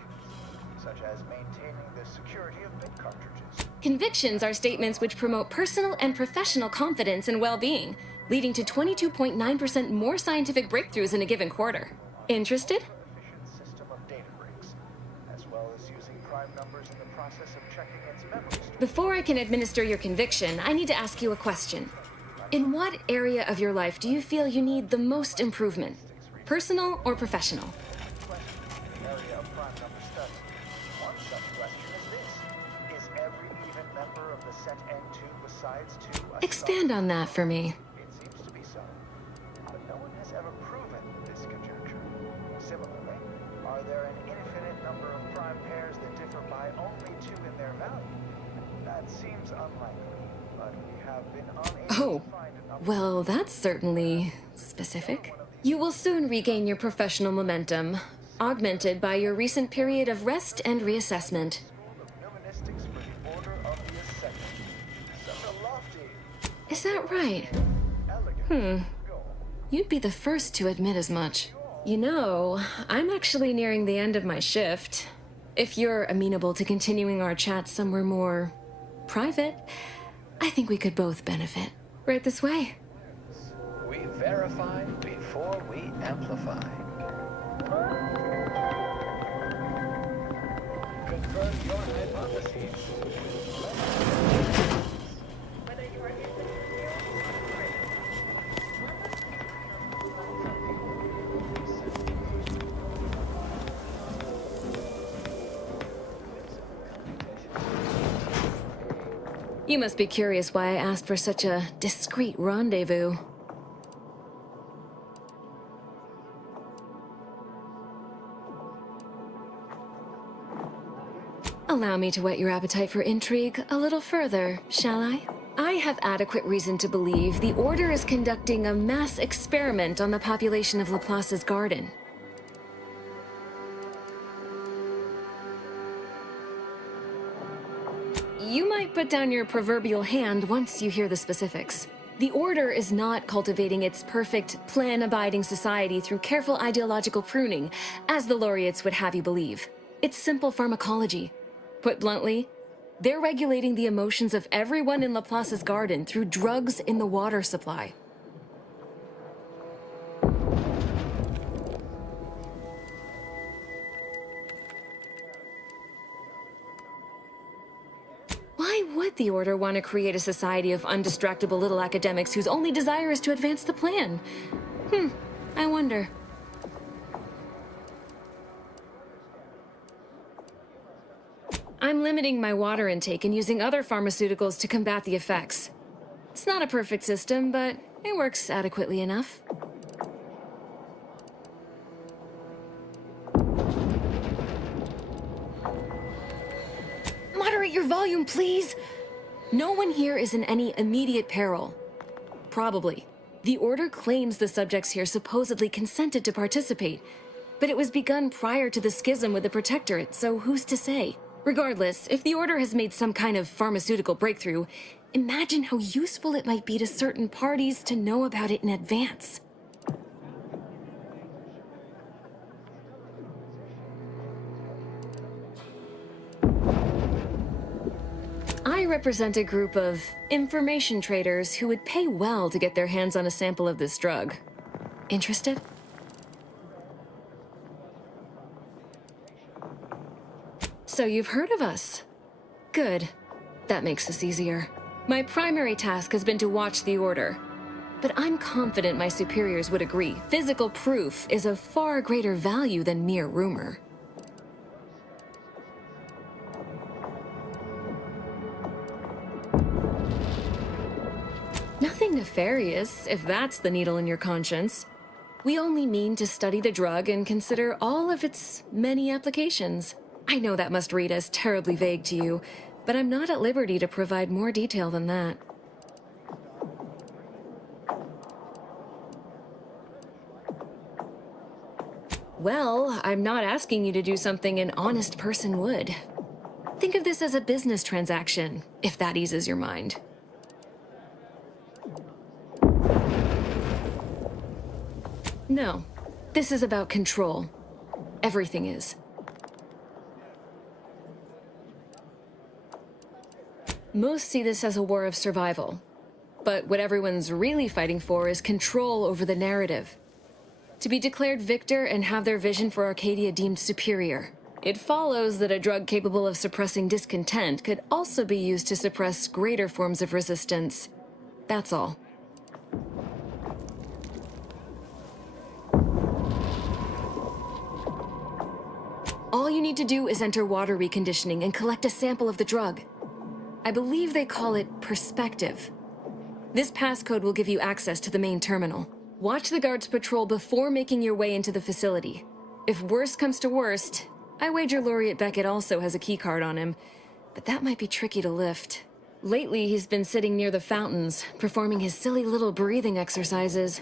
such as maintaining the security of bit cartridges. Convictions are statements which promote personal and professional confidence and well-being, leading to 22.9% more scientific breakthroughs in a given quarter. Interested? System of data breaks, as well as using prime numbers in the process of checking its memory store. Before I can administer your conviction, I need to ask you a question. In what area of your life do you feel you need the most improvement? Personal or professional? Area of prime number study. One such question is this: is every even member of the set N2 besides 2 a Expand on that for me. It seems to be so, but no one has ever proven this conjecture. Similarly, are there an infinite number of prime pairs that differ by only 2 in their value? That seems unlikely, but we have been unable Oh, to find enough. well, that's certainly specific. You will soon regain your professional momentum, augmented by your recent period of rest and reassessment. Pneumonistics for the Order of the Ascendant. Such a lofty, Is that right? You'd be the first to admit as much. You know, I'm actually nearing the end of my shift. If you're amenable to continuing our chat somewhere more private, I think we could both benefit. Right this way. we verify before we amplify. Confirm your hypotheses. You must be curious why I asked for such a discreet rendezvous. Allow me to whet your appetite for intrigue a little further, shall I? I have adequate reason to believe the Order is conducting a mass experiment on the population of Laplace's garden. You might put down your proverbial hand once you hear the specifics. The Order is not cultivating its perfect, plan-abiding society through careful ideological pruning, as the laureates would have you believe. It's simple pharmacology. Put bluntly, they're regulating the emotions of everyone in Laplace's garden through drugs in the water supply. Why would the Order want to create a society of undistractable little academics whose only desire is to advance the plan? I wonder. I'm limiting my water intake and using other pharmaceuticals to combat the effects. It's not a perfect system, but it works adequately enough. Moderate your volume, please. No one here is in any immediate peril. Probably. The Order claims the subjects here supposedly consented to participate, but it was begun prior to the schism with the Protectorate, so who's to say? Regardless, if the Order has made some kind of pharmaceutical breakthrough, imagine how useful it might be to certain parties to know about it in advance. I represent a group of information traders who would pay well to get their hands on a sample of this drug. Interested? So you've heard of us. Good. That makes this easier. My primary task has been to watch the Order. But I'm confident my superiors would agree. Physical proof is of far greater value than mere rumor. Nothing nefarious, if that's the needle in your conscience. We only mean to study the drug and consider all of its many applications. I know that must read as terribly vague to you, but I'm not at liberty to provide more detail than that. Well, I'm not asking you to do something an honest person would. Think of this as a business transaction, if that eases your mind. No, this is about control. Everything is. Most see this as a war of survival. But what everyone's really fighting for is control over the narrative. To be declared victor and have their vision for Arcadia deemed superior. It follows that a drug capable of suppressing discontent could also be used to suppress greater forms of resistance. That's all. All you need to do is enter water reconditioning and collect a sample of the drug. I believe they call it Perspective. This passcode will give you access to the main terminal. Watch the guards patrol before making your way into the facility. If worst comes to worst, I wager Laureate Beckett also has a keycard on him, but that might be tricky to lift. Lately, he's been sitting near the fountains, performing his silly little breathing exercises.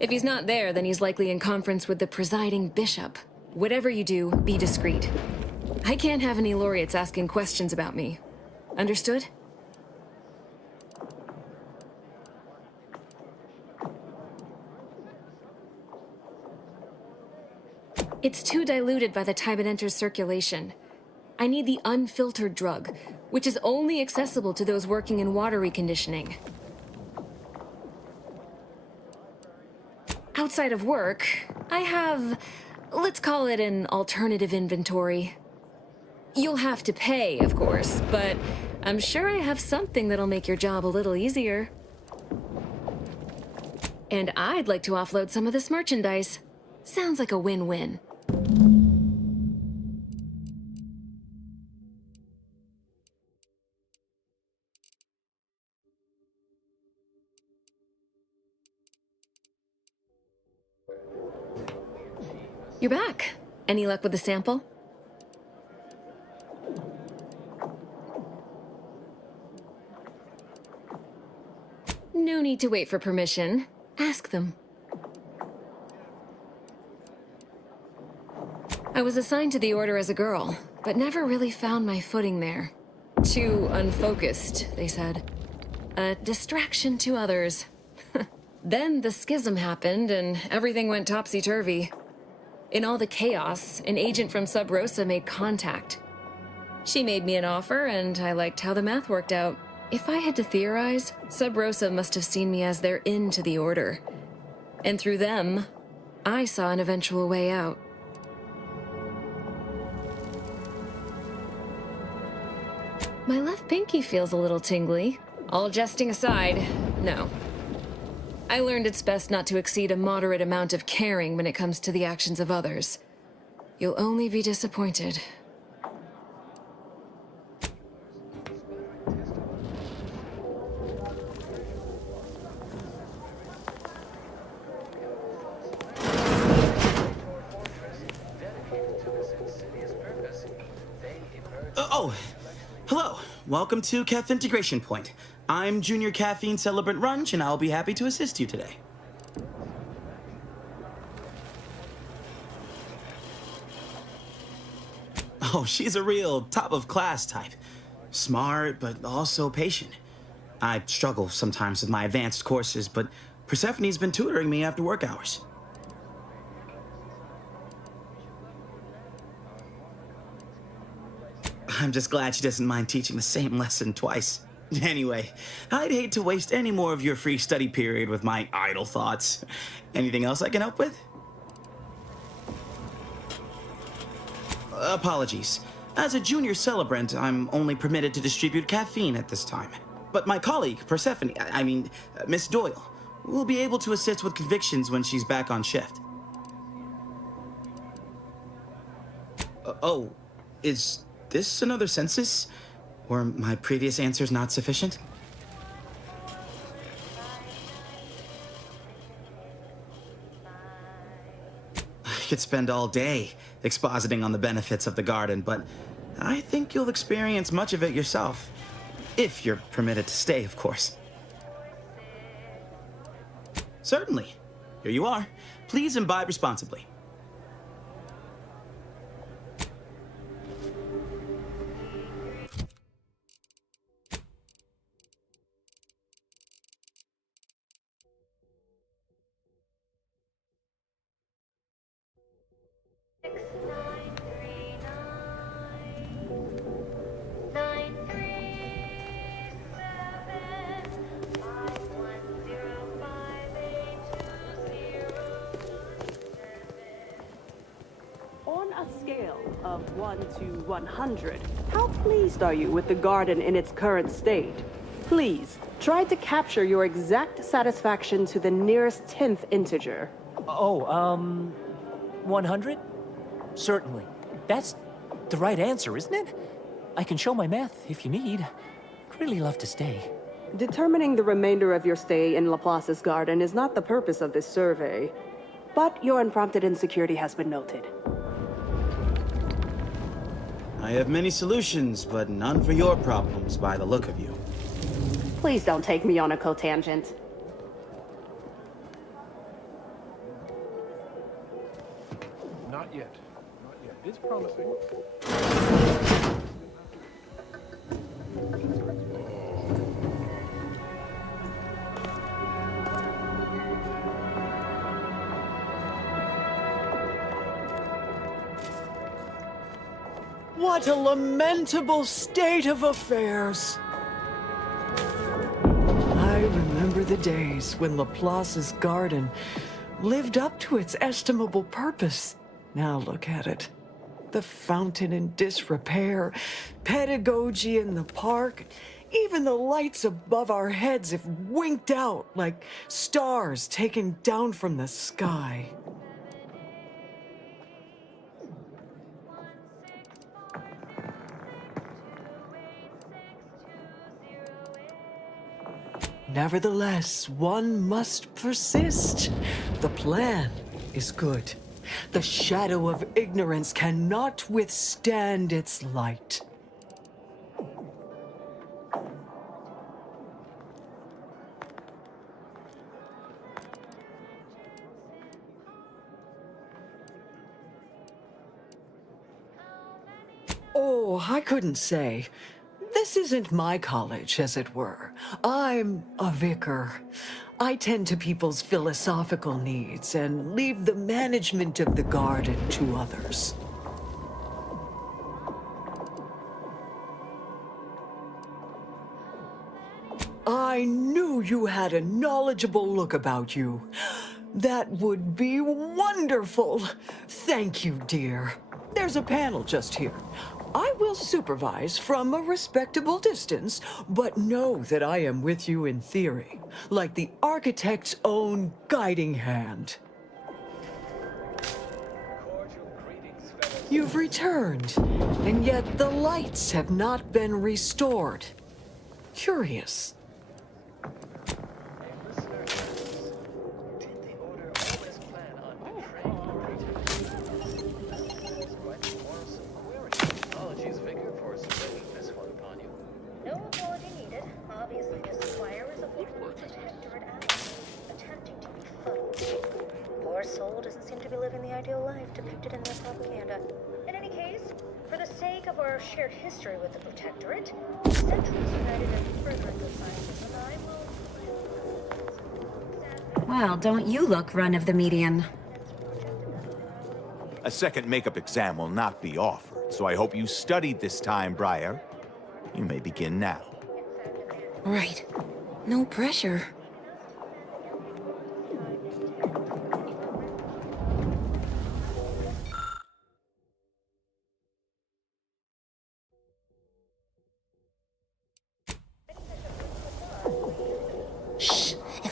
If he's not there, then he's likely in conference with the presiding bishop. Whatever you do, be discreet. I can't have any laureates asking questions about me. Understood? It's too diluted by the time it enters circulation. I need the unfiltered drug, which is only accessible to those working in water reconditioning. Outside of work, I have, let's call it an alternative inventory. You'll have to pay, of course, but I'm sure I have something that'll make your job a little easier. And I'd like to offload some of this merchandise. Sounds like a win-win. You're back. Any luck with the sample? No need to wait for permission. Ask them. I was assigned to the Order as a girl, but never really found my footing there. Too unfocused, they said. A distraction to others. Then the schism happened and everything went topsy-turvy. In all the chaos, an agent from Sub Rosa made contact. She made me an offer, and I liked how the math worked out. If I had to theorize, Sub Rosa must have seen me as their in to the Order. And through them, I saw an eventual way out. My left pinky feels a little tingly. All jesting aside, no. I learned it's best not to exceed a moderate amount of caring when it comes to the actions of others. You'll only be disappointed. Hello. Welcome to Kef Integration Point. I'm Junior Caffeine Celebrant Runch, and I'll be happy to assist you today. Oh, she's a real top-of-class type. Smart, but also patient. I struggle sometimes with my advanced courses, but Persephone's been tutoring me after work hours. I'm just glad she doesn't mind teaching the same lesson twice. Anyway, I'd hate to waste any more of your free study period with my idle thoughts. Anything else I can help with? Apologies. As a junior celebrant, I'm only permitted to distribute caffeine at this time. But my colleague, Persephone, Miss Doyle, will be able to assist with convictions when she's back on shift. Oh, is this another census? Were my previous answers not sufficient? I could spend all day expositing on the benefits of the garden, but I think you'll experience much of it yourself. If you're permitted to stay, of course. Certainly. Here you are. Please imbibe responsibly. On a scale of 1 to 100, how pleased are you with the garden in its current state? Please, try to capture your exact satisfaction to the nearest 10th integer. 100? Certainly. That's the right answer, isn't it? I can show my math if you need. I'd really love to stay. Determining the remainder of your stay in Laplace's garden is not the purpose of this survey, but your unprompted insecurity has been noted. I have many solutions, but none for your problems by the look of you. Please don't take me on a cotangent. Not yet. Not yet. It's promising. What a lamentable state of affairs! I remember the days when Laplace's garden lived up to its estimable purpose. Now look at it. The fountain in disrepair, pedagogy in the park, even the lights above our heads have winked out like stars taken down from the sky. Nevertheless, one must persist. The plan is good. The shadow of ignorance cannot withstand its light. Oh, I couldn't say. This isn't my college, as it were. I'm a vicar. I tend to people's philosophical needs and leave the management of the garden to others. I knew you had a knowledgeable look about you. That would be wonderful. Thank you, dear. There's a panel just here. I will supervise from a respectable distance, but know that I am with you in theory, like the architect's own guiding hand. You've returned, and yet the lights have not been restored. Curious. Soul doesn't seem to be living the ideal life depicted in their propaganda. In any case, for the sake of our shared history with the Protectorate, Central's united in furthering the sciences, and I will... Well, don't you look run of the median. A second makeup exam will not be offered, so I hope you studied this time, Briar. You may begin now. Right. No pressure.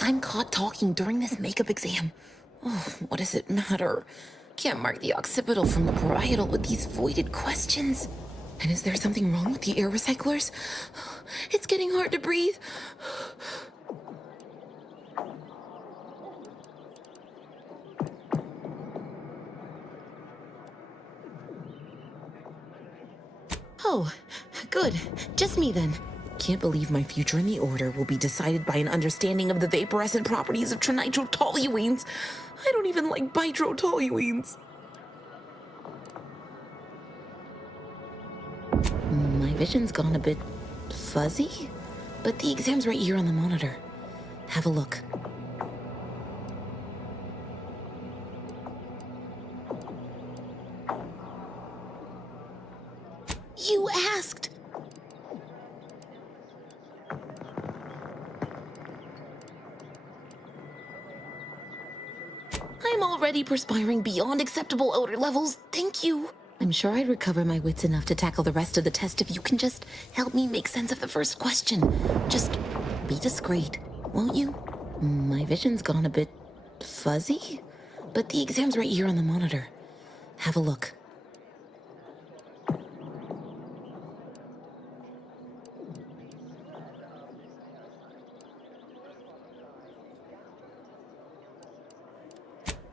I'm caught talking during this makeup exam. Oh, what does it matter? Can't mark the occipital from the parietal with these voided questions. And is there something wrong with the air recyclers? It's getting hard to breathe. Oh, good. Just me then. Can't believe my future in the Order will be decided by an understanding of the vaporescent properties of trinitrotoluenes. I don't even like bitrotoluenes. My vision's gone a bit fuzzy, but the exam's right here on the monitor. Have a look. You asked! I'm already perspiring beyond acceptable odor levels. Thank you. I'm sure I'd recover my wits enough to tackle the rest of the test if you can just help me make sense of the first question. Just be discreet, won't you? My vision's gone a bit fuzzy, but the exam's right here on the monitor. Have a look.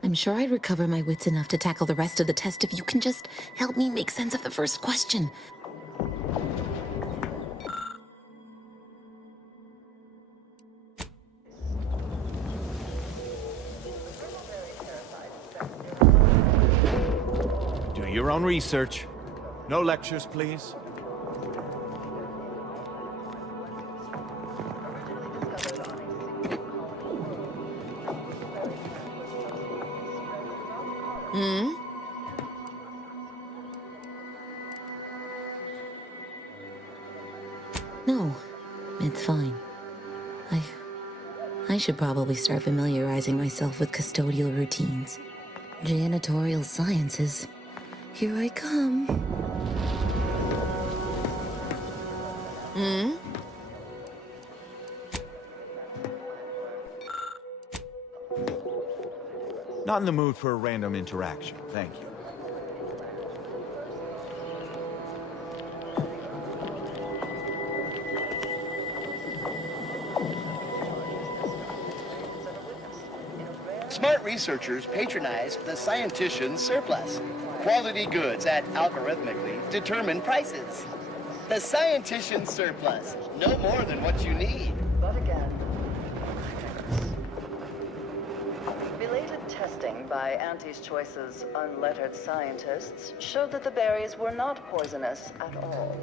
I'm sure I'd recover my wits enough to tackle the rest of the test if you can just help me make sense of the first question. Do your own research. No lectures, please. No, it's fine. I should probably start familiarizing myself with custodial routines. Janitorial sciences. Here I come. Not in the mood for a random interaction, thank you. Smart researchers patronize the Scientician Surplus. Quality goods at algorithmically determined prices. The Scientician Surplus. No more than what you need. But again, belated testing by Auntie's Choice's unlettered scientists showed that the berries were not poisonous at all.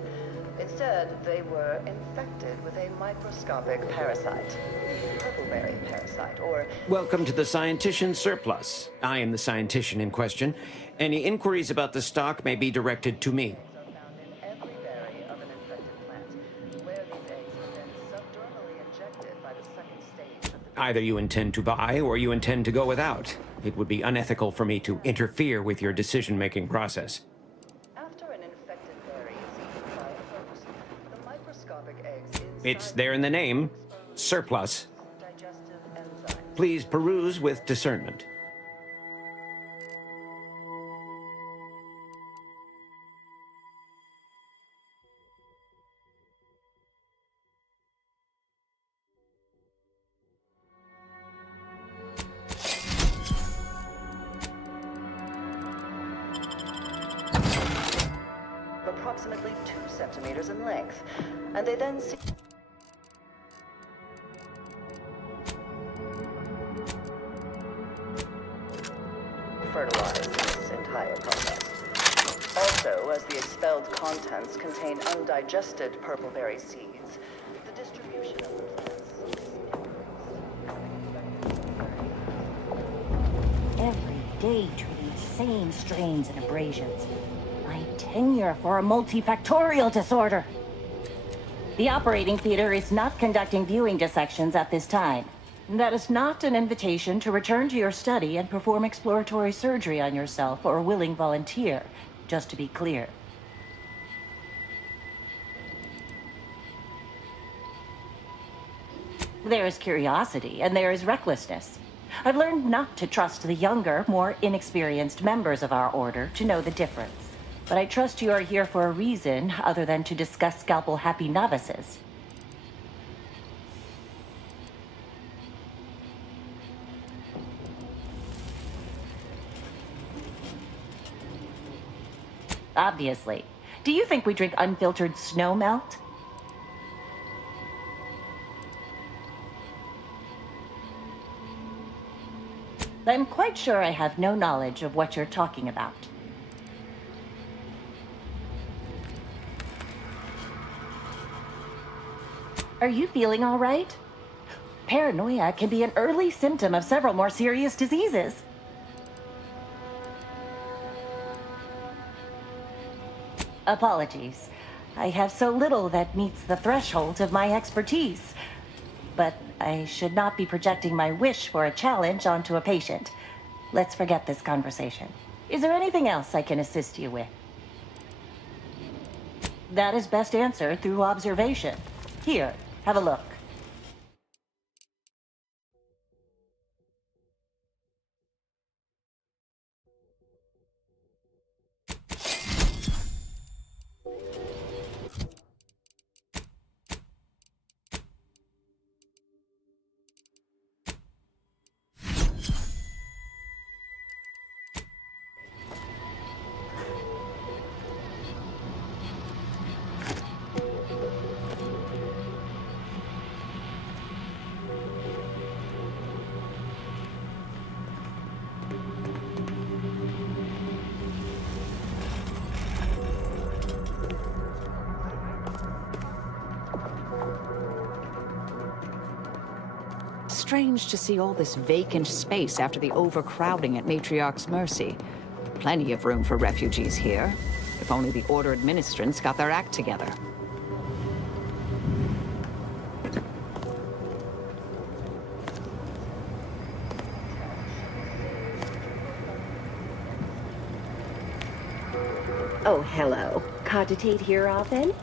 Instead, they were infected with a microscopic parasite. Purpleberry parasite, or... Welcome to the Scientician Surplus. I am the scientician in question. Any inquiries about the stock may be directed to me. every berry of an infected plant, where these eggs have been subdermally injected by the second stage of the... Either you intend to buy or you intend to go without. It would be unethical for me to interfere with your decision-making process. After an infected berry is eaten by a host, the microscopic eggs It's there in the name, surplus. digestive enzymes. Please peruse with discernment. Approximately 2 centimeters in length, and they then see... fertilize this entire process. Also, as the expelled contents contain undigested purpleberry seeds, the distribution of the plants... Every day treating the same strains and abrasions. My tenure for a multifactorial disorder. The operating theater is not conducting viewing dissections at this time. That is not an invitation to return to your study and perform exploratory surgery on yourself or a willing volunteer, just to be clear. There is curiosity and there is recklessness. I've learned not to trust the younger, more inexperienced members of our order to know the difference. But I trust you are here for a reason other than to discuss scalpel-happy novices. Obviously. Do you think we drink unfiltered snow melt? I'm quite sure I have no knowledge of what you're talking about. Are you feeling all right? Paranoia can be an early symptom of several more serious diseases. Apologies. I have so little that meets the threshold of my expertise. But I should not be projecting my wish for a challenge onto a patient. Let's forget this conversation. Is there anything else I can assist you with? That is best answered through observation. Here, have a look. Strange to see all this vacant space after the overcrowding at Matriarch's Mercy. Plenty of room for refugees here. If only the Order administrants got their act together. Oh, hello. Cogitate here often?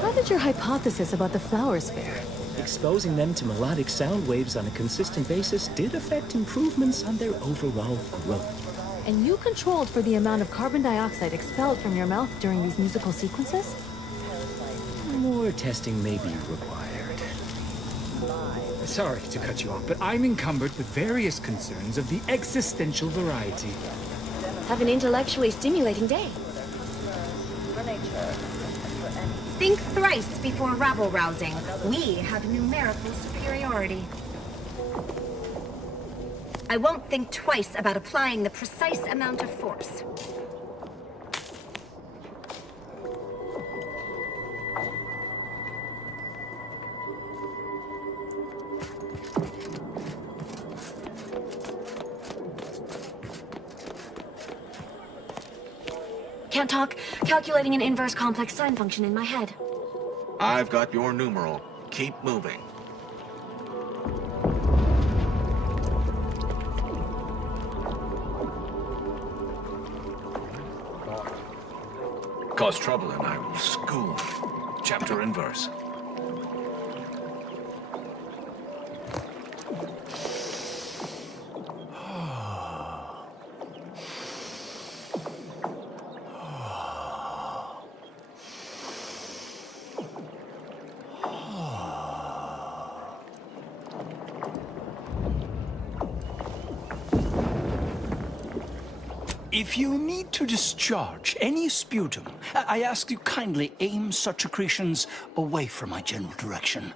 How did your hypothesis about the flowers fare? Exposing them to melodic sound waves on a consistent basis did affect improvements on their overall growth. And you controlled for the amount of carbon dioxide expelled from your mouth during these musical sequences? More testing may be required. Sorry to cut you off, but I'm encumbered with various concerns of the existential variety. Have an intellectually stimulating day. Think thrice before rabble-rousing. We have numerical superiority. I won't think twice about applying the precise amount of force. Can't talk. Calculating an inverse complex sine function in my head. I've got your numeral. Keep moving. Cause trouble and I will school you. Chapter and verse. If you need to discharge any sputum, I ask you kindly aim such accretions away from my general direction.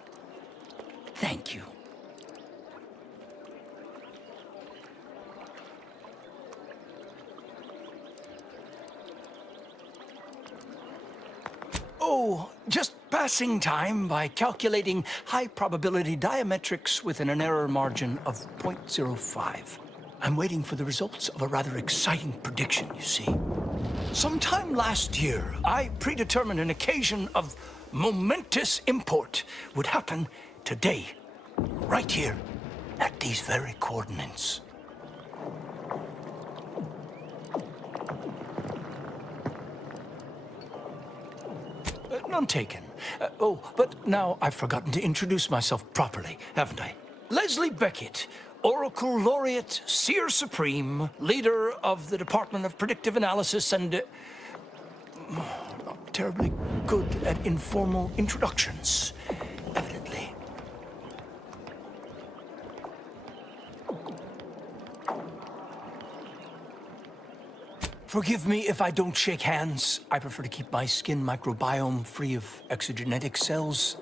Thank you. Oh, just past passing time by calculating high probability diametrics within an error margin of 0.05. I'm waiting for the results of a rather exciting prediction, you see. Sometime last year, I predetermined an occasion of momentous import would happen today, right here, at these very coordinates. None taken. Oh, but now I've forgotten to introduce myself properly, haven't I? Leslie Beckett, Oracle Laureate, Seer Supreme, leader of the Department of Predictive Analysis, and not terribly good at informal introductions, evidently. Forgive me if I don't shake hands. I prefer to keep my skin microbiome free of exogenetic cells.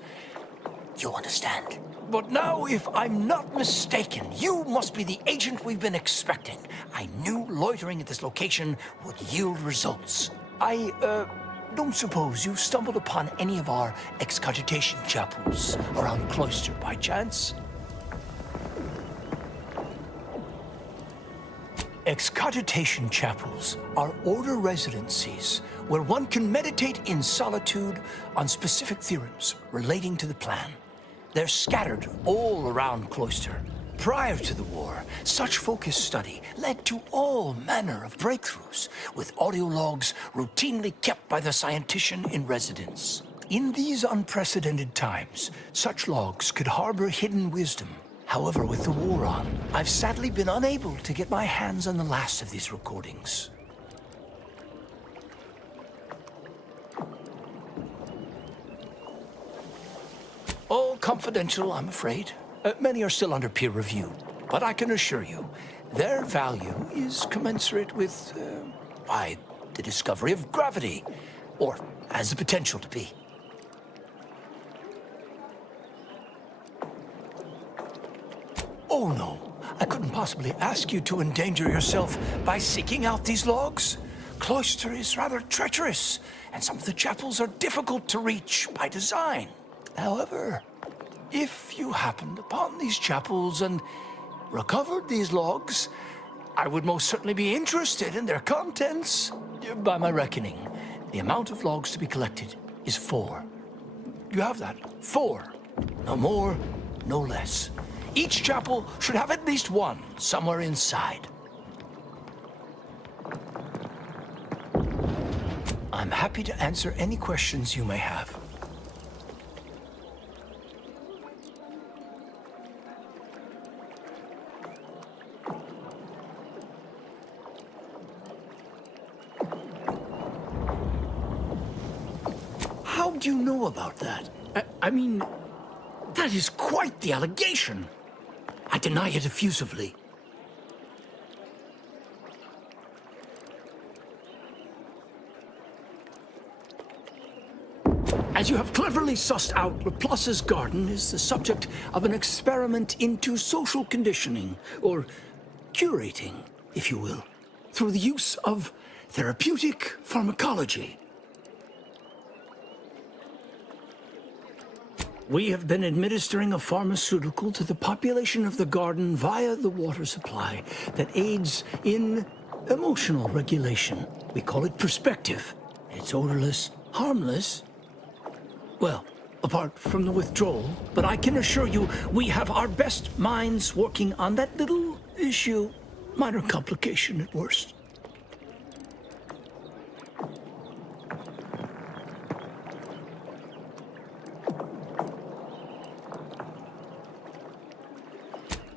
You understand? But now, if I'm not mistaken, you must be the agent we've been expecting. I knew loitering at this location would yield results. I don't suppose you've stumbled upon any of our excogitation chapels around Cloister by chance? Excogitation chapels are order residencies where one can meditate in solitude on specific theorems relating to the plan. They're scattered all around Cloister. Prior to the war, such focused study led to all manner of breakthroughs, with audio logs routinely kept by the scientician in residence. In these unprecedented times, such logs could harbor hidden wisdom. However, with the war on, I've sadly been unable to get my hands on the last of these recordings. All confidential, I'm afraid. Many are still under peer review, but I can assure you, their value is commensurate with, why, the discovery of gravity, or has the potential to be. Oh no, I couldn't possibly ask you to endanger yourself by seeking out these logs. Cloister is rather treacherous, and some of the chapels are difficult to reach by design. However, if you happened upon these chapels and recovered these logs, I would most certainly be interested in their contents. By my reckoning, the amount of logs to be collected is 4. You have that? 4. No more, no less. Each chapel should have at least one somewhere inside. I'm happy to answer any questions you may have. How do you know about that? I mean, that is quite the allegation. I deny it effusively. As you have cleverly sussed out, Laplace's garden is the subject of an experiment into social conditioning, or curating, if you will, through the use of therapeutic pharmacology. We have been administering a pharmaceutical to the population of the garden via the water supply that aids in emotional regulation. We call it perspective. It's odorless, harmless. Well, apart from the withdrawal, but I can assure you we have our best minds working on that little issue. Minor complication at worst.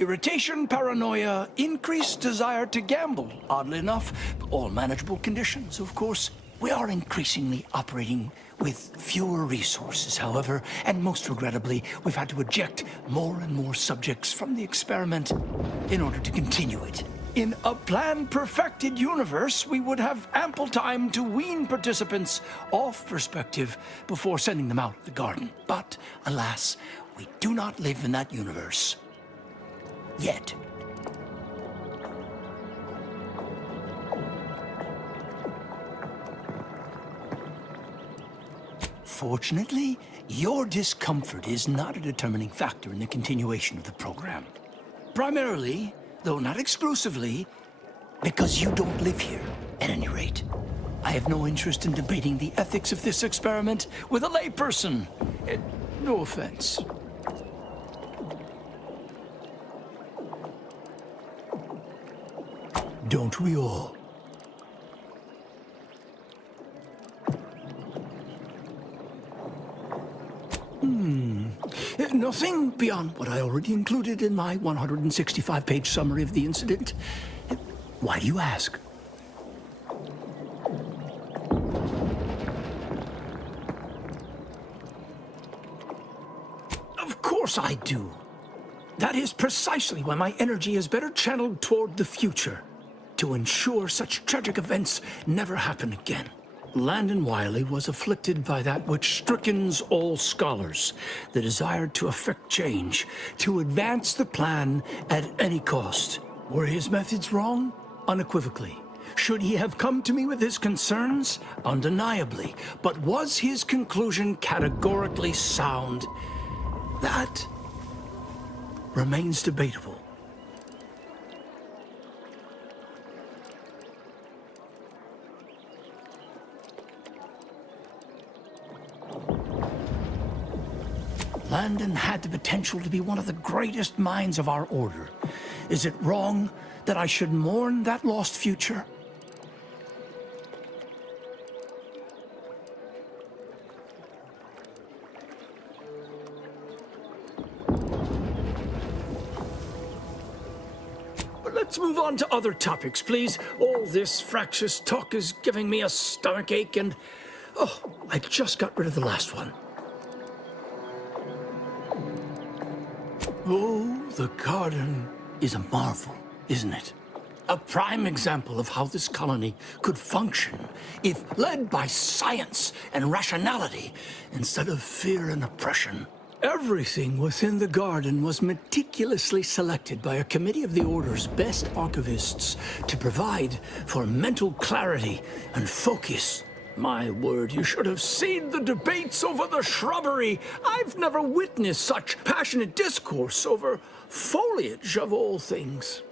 Irritation, paranoia, increased desire to gamble. Oddly enough, all manageable conditions, of course. We are increasingly operating with fewer resources, however, and most regrettably, we've had to eject more and more subjects from the experiment in order to continue it. In a plan-perfected universe, we would have ample time to wean participants off perspective before sending them out of the garden. But, alas, we do not live in that universe. Yet. Fortunately, Your discomfort is not a determining factor in the continuation of the program. Primarily, though not exclusively, because you don't live here, at any rate. I have no interest in debating the ethics of this experiment with a layperson. No offense. Don't we all? Nothing beyond what I already included in my 165-page summary of the incident. Why do you ask? Of course I do. That is precisely why my energy is better channeled toward the future, to ensure such tragic events never happen again. Landon Wiley was afflicted by that which strickens all scholars, the desire to effect change, to advance the plan at any cost. Were his methods wrong? Unequivocally. Should he have come to me with his concerns? Undeniably. But was his conclusion categorically sound? That remains debatable. Landon had the potential to be one of the greatest minds of our order. Is it wrong that I should mourn that lost future? But let's move on to other topics, please. All this fractious talk is giving me a stomachache and... oh, I just got rid of the last one. Oh, the garden is a marvel, isn't it? A prime example of how this colony could function if led by science and rationality instead of fear and oppression. Everything within the garden was meticulously selected by a committee of the Order's best archivists to provide for mental clarity and focus. My word, you should have seen the debates over the shrubbery. I've never witnessed such passionate discourse over foliage of all things.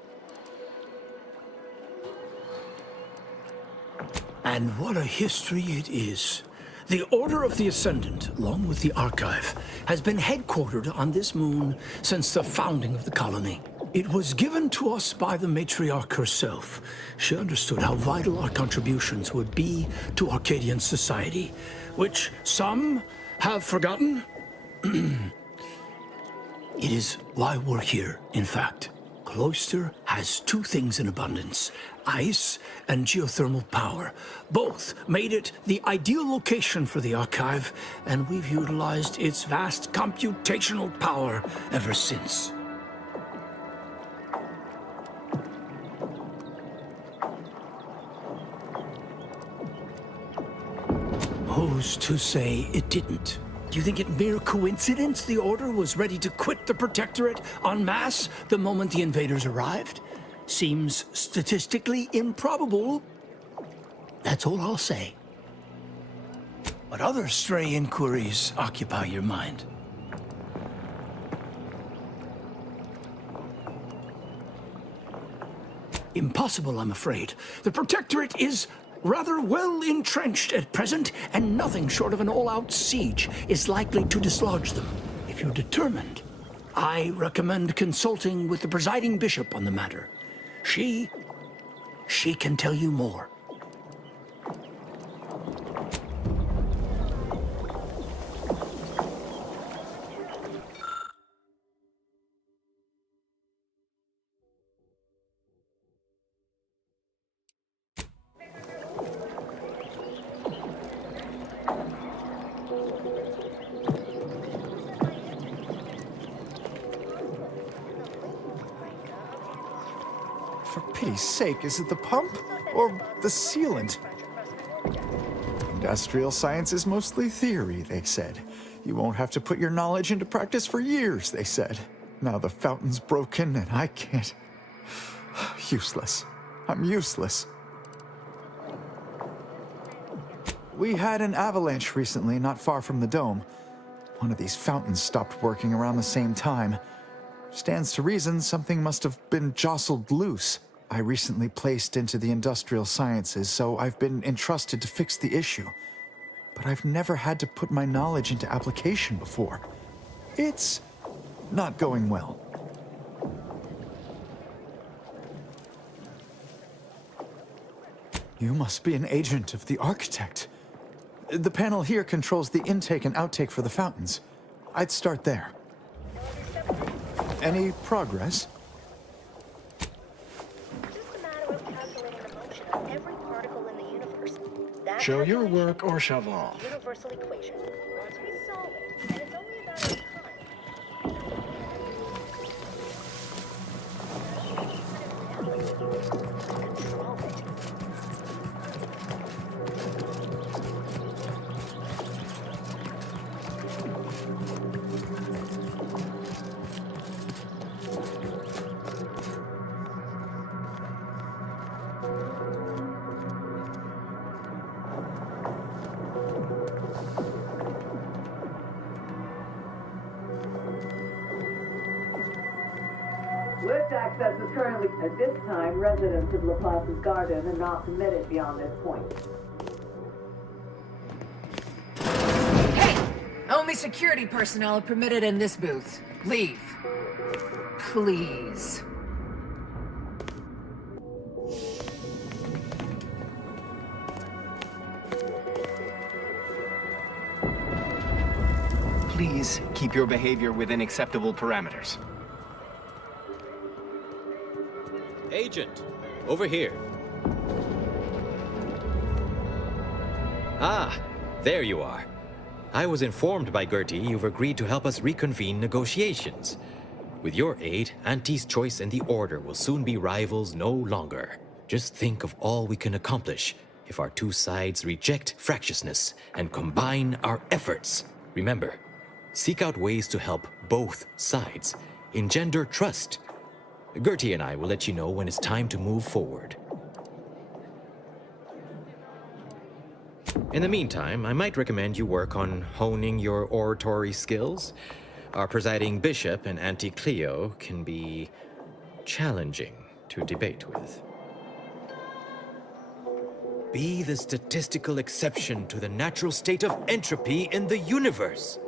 And what a history it is. The Order of the Ascendant, along with the Archive, has been headquartered on this moon since the founding of the colony. It was given to us by the matriarch herself. She understood how vital our contributions would be to Arcadian society, which some have forgotten. It is why we're here, in fact. Cloister has two things in abundance: ice and geothermal power. Both made it the ideal location for the Archive, and we've utilized its vast computational power ever since. Who's to say it didn't? Do you think it mere coincidence the Order was ready to quit the Protectorate en masse the moment the invaders arrived? Seems statistically improbable. That's all I'll say. But other stray inquiries occupy your mind. Impossible, I'm afraid. The Protectorate is rather well entrenched at present, and nothing short of an all-out siege is likely to dislodge them. If you're determined, I recommend consulting with the presiding bishop on the matter. She can tell you more. For pity's sake, is it the pump or the sealant? Industrial science is mostly theory, they said. You won't have to put your knowledge into practice for years, they said. Now the fountain's broken and I can't... Useless. I'm useless. We had an avalanche recently, not far from the dome. One of these fountains stopped working around the same time. Stands to reason something must have been jostled loose. I recently placed into the industrial sciences, so I've been entrusted to fix the issue. But I've never had to put my knowledge into application before. It's not going well. You must be an agent of the architect. The panel here controls the intake and outtake for the fountains. I'd start there. Any progress? Just a matter of calculating the motion of every particle in the universe. That Show your calculation work or shove off. is the universal equation. Once we solve it, and it's only a matter of control it. Lift access is currently, at this time, residents of Laplace's garden are not permitted beyond this point. Hey! Only security personnel are permitted in this booth. Leave. Please. Please keep your behavior within acceptable parameters. Agent, over here. Ah, there you are. I was informed by Gertie you've agreed to help us reconvene negotiations. With your aid, Auntie's Choice and the Order will soon be rivals no longer. Just think of all we can accomplish if our two sides reject fractiousness and combine our efforts. Remember, seek out ways to help both sides. Engender trust. Gertie and I will let you know when it's time to move forward. In the meantime, I might recommend you work on honing your oratory skills. Our presiding bishop and Auntie Cleo can be challenging to debate with. Be the statistical exception to the natural state of entropy in the universe.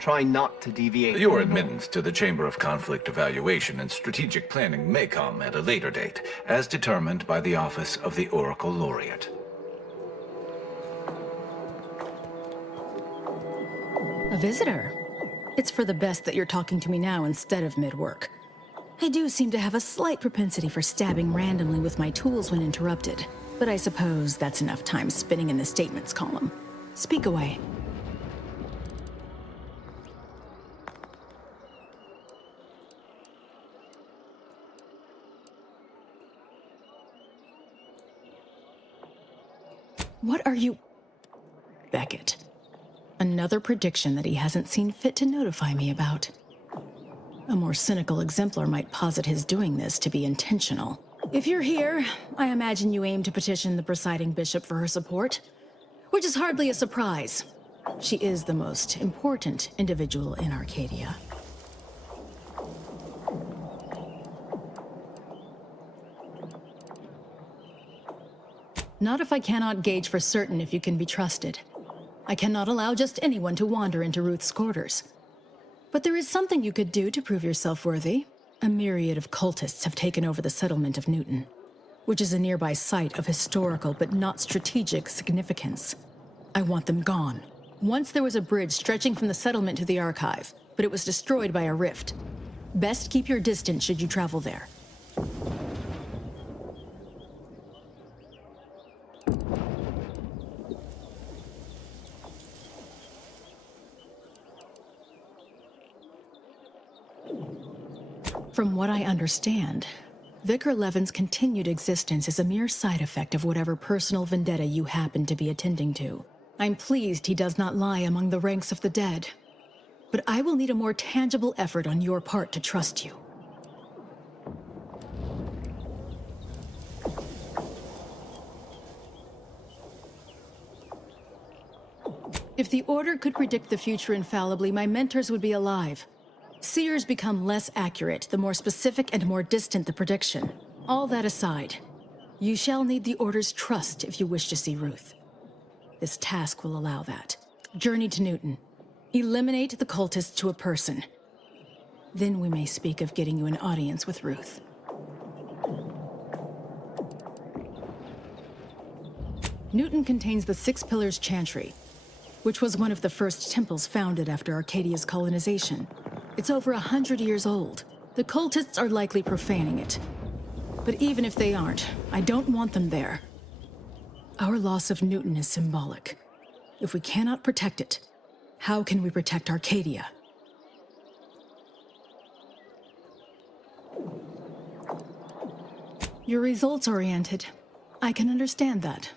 Try not to deviate. Your admittance to the Chamber of Conflict Evaluation and Strategic Planning may come at a later date, as determined by the Office of the Oracle Laureate. A visitor? It's for the best that you're talking to me now instead of mid-work. I do seem to have a slight propensity for stabbing randomly with my tools when interrupted, but I suppose that's enough time spinning in the statements column. Speak away. What are you... Beckett. Another prediction that he hasn't seen fit to notify me about. A more cynical exemplar might posit his doing this to be intentional. If you're here, I imagine you aim to petition the presiding bishop for her support, which is hardly a surprise. She is the most important individual in Arcadia. Not if I cannot gauge for certain if you can be trusted. I cannot allow just anyone to wander into Ruth's quarters. But there is something you could do to prove yourself worthy. A myriad of cultists have taken over the settlement of Newton, which is a nearby site of historical but not strategic significance. I want them gone. Once there was a bridge stretching from the settlement to the Archive, but it was destroyed by a rift. Best keep your distance should you travel there. From what I understand, Vicar Levin's continued existence is a mere side effect of whatever personal vendetta you happen to be attending to. I'm pleased he does not lie among the ranks of the dead. But I will need a more tangible effort on your part to trust you. If the Order could predict the future infallibly, my mentors would be alive. Seers become less accurate the more specific and more distant the prediction. All that aside, you shall need the Order's trust if you wish to see Ruth. This task will allow that. Journey to Newton. Eliminate the cultists to a person. Then we may speak of getting you an audience with Ruth. Newton contains the Six Pillars Chantry, which was one of the first temples founded after Arcadia's colonization. It's over 100 years old. The cultists are likely profaning it. But even if they aren't, I don't want them there. Our loss of Newton is symbolic. If we cannot protect it, how can we protect Arcadia? You're results-oriented. I can understand that.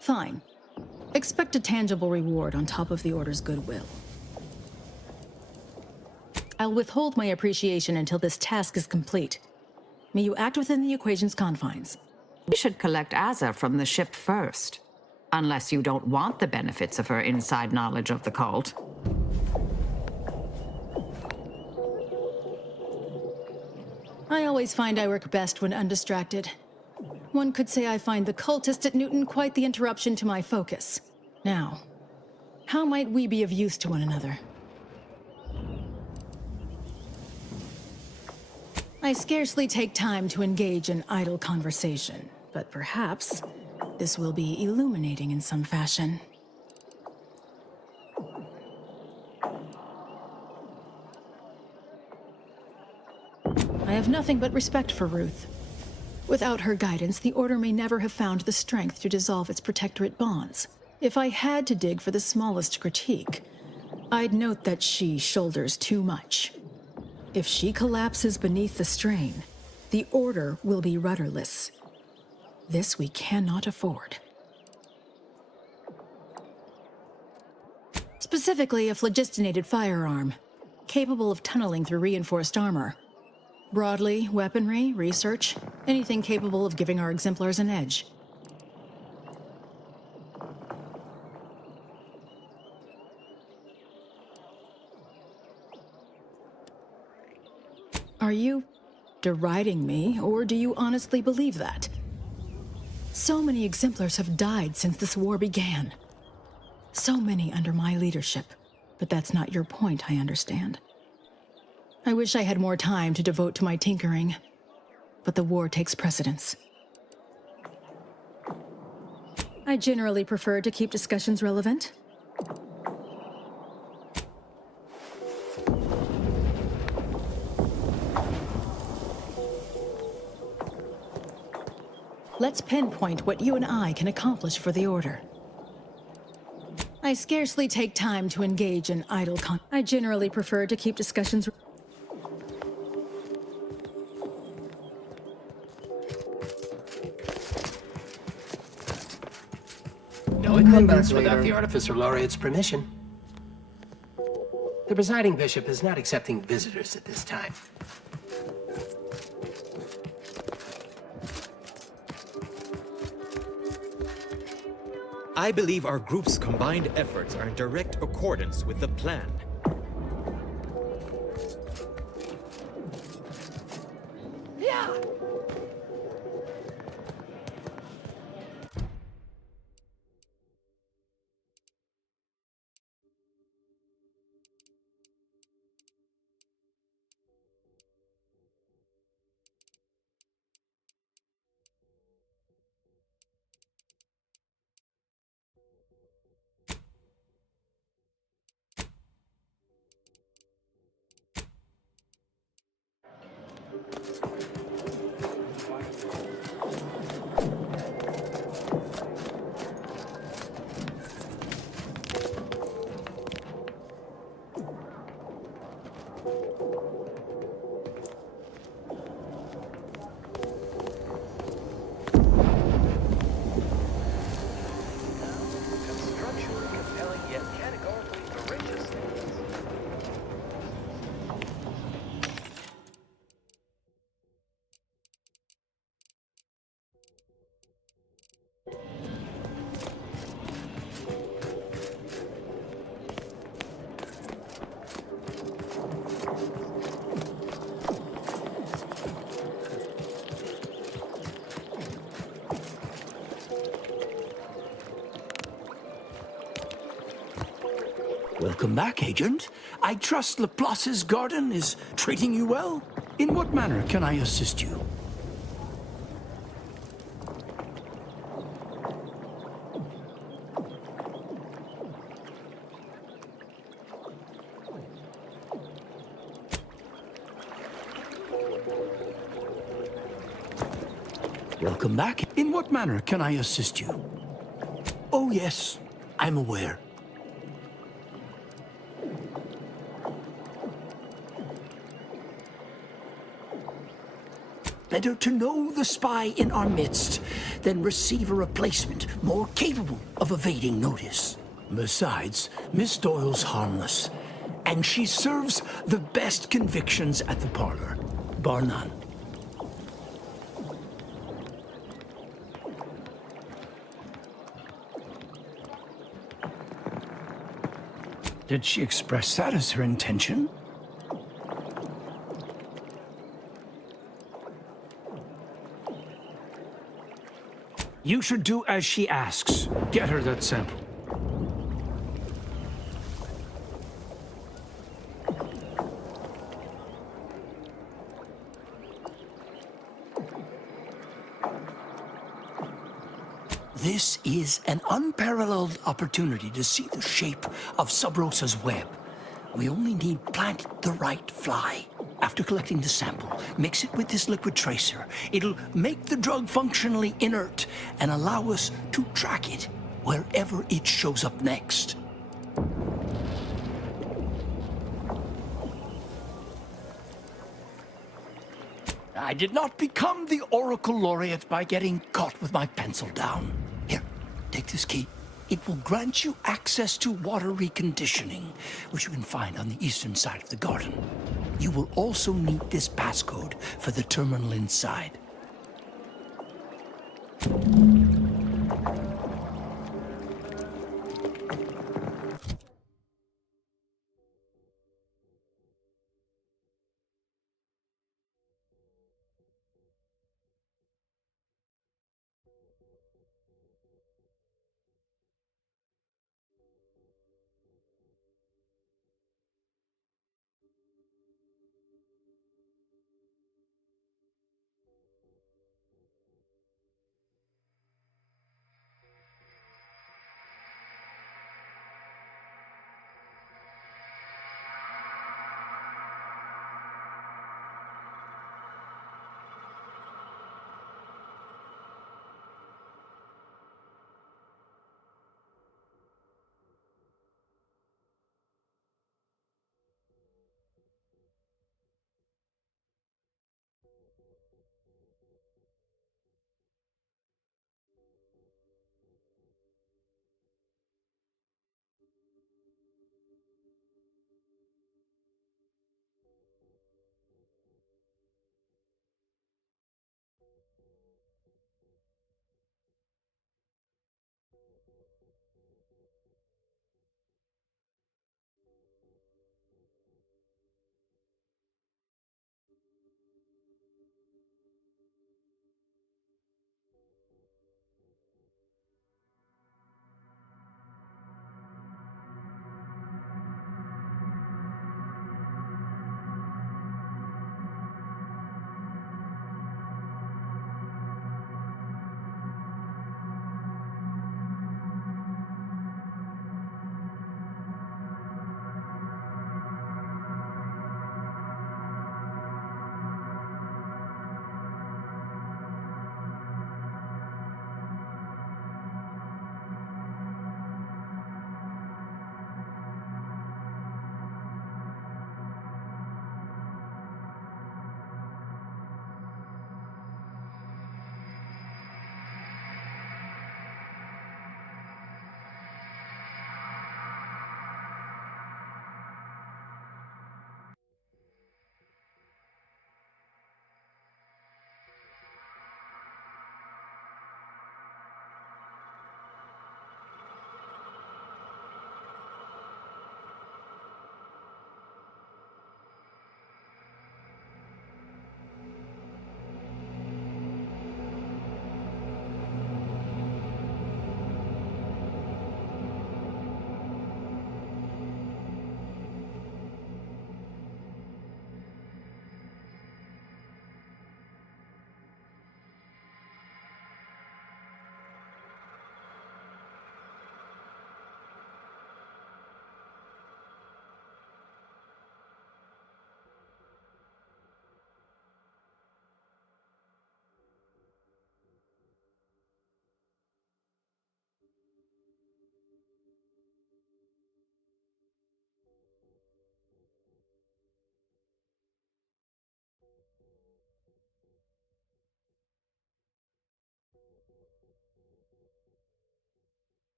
Fine. Expect a tangible reward on top of the Order's goodwill. I'll withhold my appreciation until this task is complete. May you act within the equation's confines. We should collect Azza from the ship first. Unless you don't want the benefits of her inside knowledge of the cult. I always find I work best when undistracted. One could say I find the cultist at Newton quite the interruption to my focus. Now, how might we be of use to one another? I scarcely take time to engage in idle conversation, but perhaps this will be illuminating in some fashion. I have nothing but respect for Ruth. Without her guidance, the Order may never have found the strength to dissolve its protectorate bonds. If I had to dig for the smallest critique, I'd note that she shoulders too much. If she collapses beneath the strain, the Order will be rudderless. This we cannot afford. Specifically, a phlogistinated firearm, capable of tunneling through reinforced armor. Broadly, weaponry, research, anything capable of giving our exemplars an edge. Are you deriding me, or do you honestly believe that? So many exemplars have died since this war began. So many under my leadership. But that's not your point, I understand. I wish I had more time to devote to my tinkering, but the war takes precedence. I generally prefer to keep discussions relevant. Let's pinpoint what you and I can accomplish for the Order. I scarcely take time to engage in idle I generally prefer to keep discussions. No attendance without the Artificer Laureate's permission. The presiding bishop is not accepting visitors at this time. I believe our group's combined efforts are in direct accordance with the plan. Yeah! Welcome back, Agent. I trust Laplace's garden is treating you well? In what manner can I assist you? Welcome back. In what manner can I assist you? Oh, yes, I'm aware. Better to know the spy in our midst than receive a replacement more capable of evading notice. Besides, Miss Doyle's harmless, and she serves the best convictions at the parlor, bar none. Did she express that as her intention? You should do as she asks. Get her that sample. This is an unparalleled opportunity to see the shape of Sub Rosa's web. We only need plant the right fly. After collecting the sample, mix it with this liquid tracer. It'll make the drug functionally inert and allow us to track it wherever it shows up next. I did not become the Oracle Laureate by getting caught with my pencil down. Here, take this key. It will grant you access to water reconditioning, which you can find on the eastern side of the garden. You will also need this passcode for the terminal inside.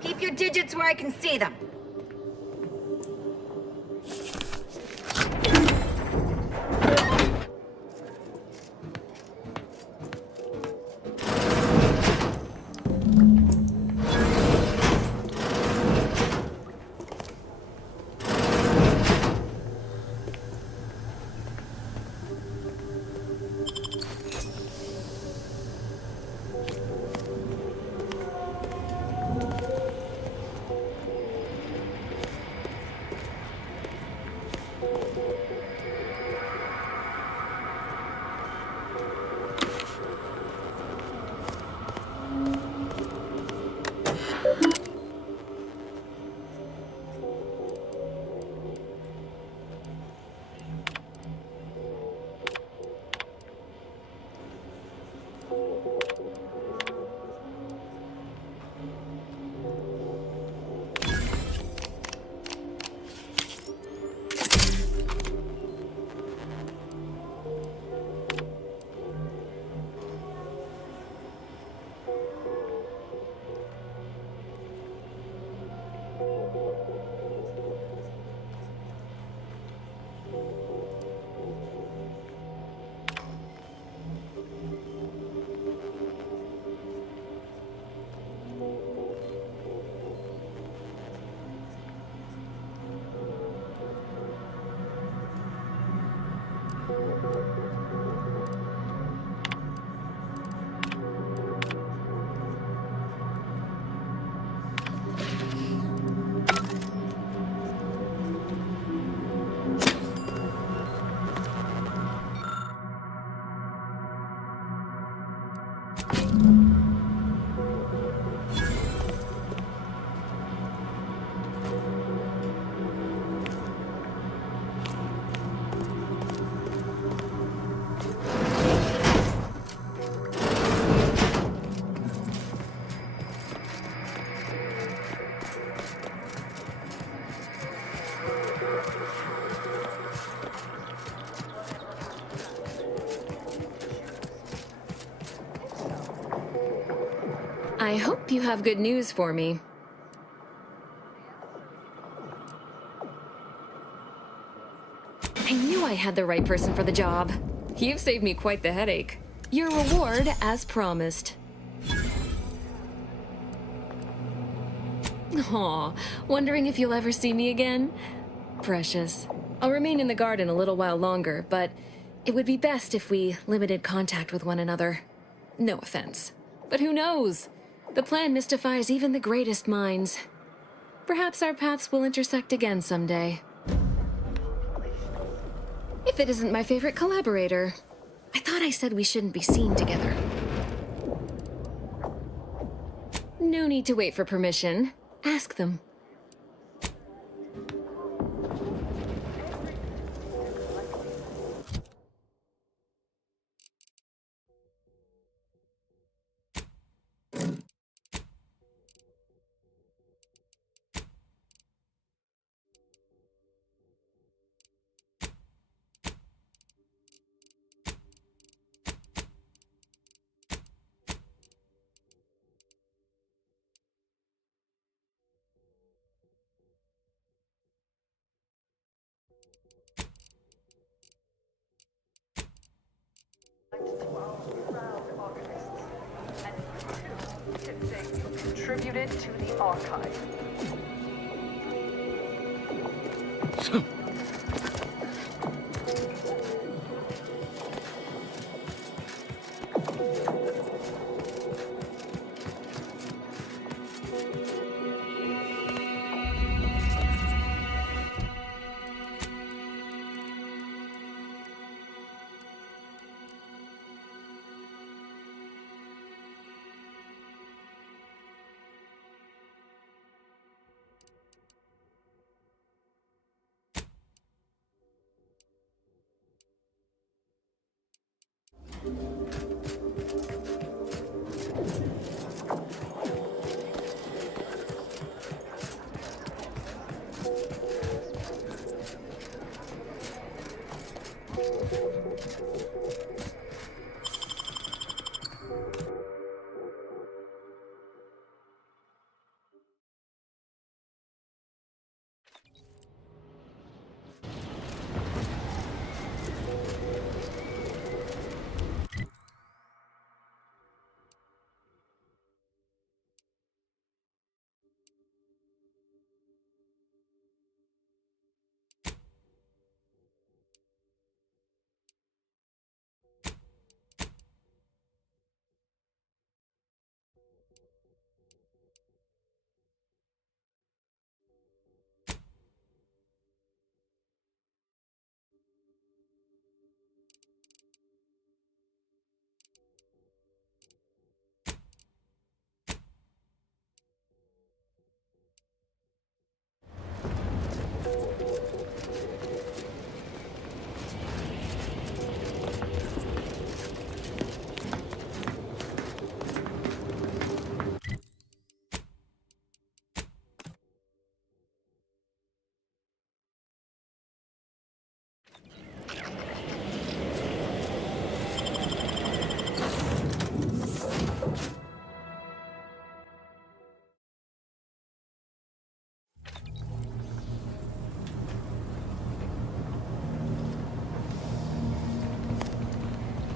Keep your digits where I can see them. I hope you have good news for me. I knew I had the right person for the job. You've saved me quite the headache. Your reward, as promised. Aw, wondering if you'll ever see me again? Precious. I'll remain in the garden a little while longer, but it would be best if we limited contact with one another. No offense. But who knows? The plan mystifies even the greatest minds. Perhaps our paths will intersect again someday. If it isn't my favorite collaborator. I thought I said we shouldn't be seen together. No need to wait for permission. Ask them. Contributed to the archive.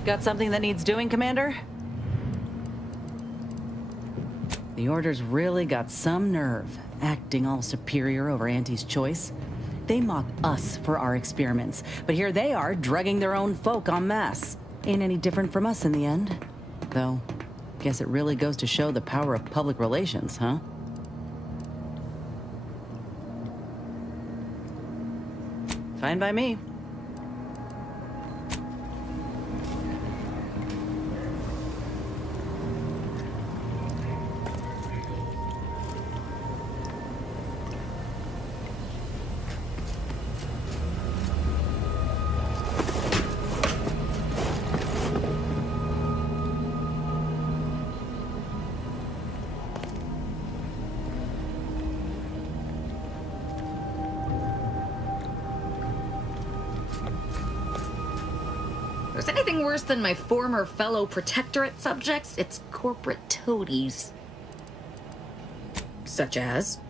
Got something that needs doing, Commander? The Order's really got some nerve, acting all superior over Auntie's choice. They mock us for our experiments, but here they are, drugging their own folk en masse. Ain't any different from us in the end. Though, guess it really goes to show the power of public relations, huh? Fine by me. If there's anything worse than my former fellow Protectorate subjects, it's corporate toadies. Such as?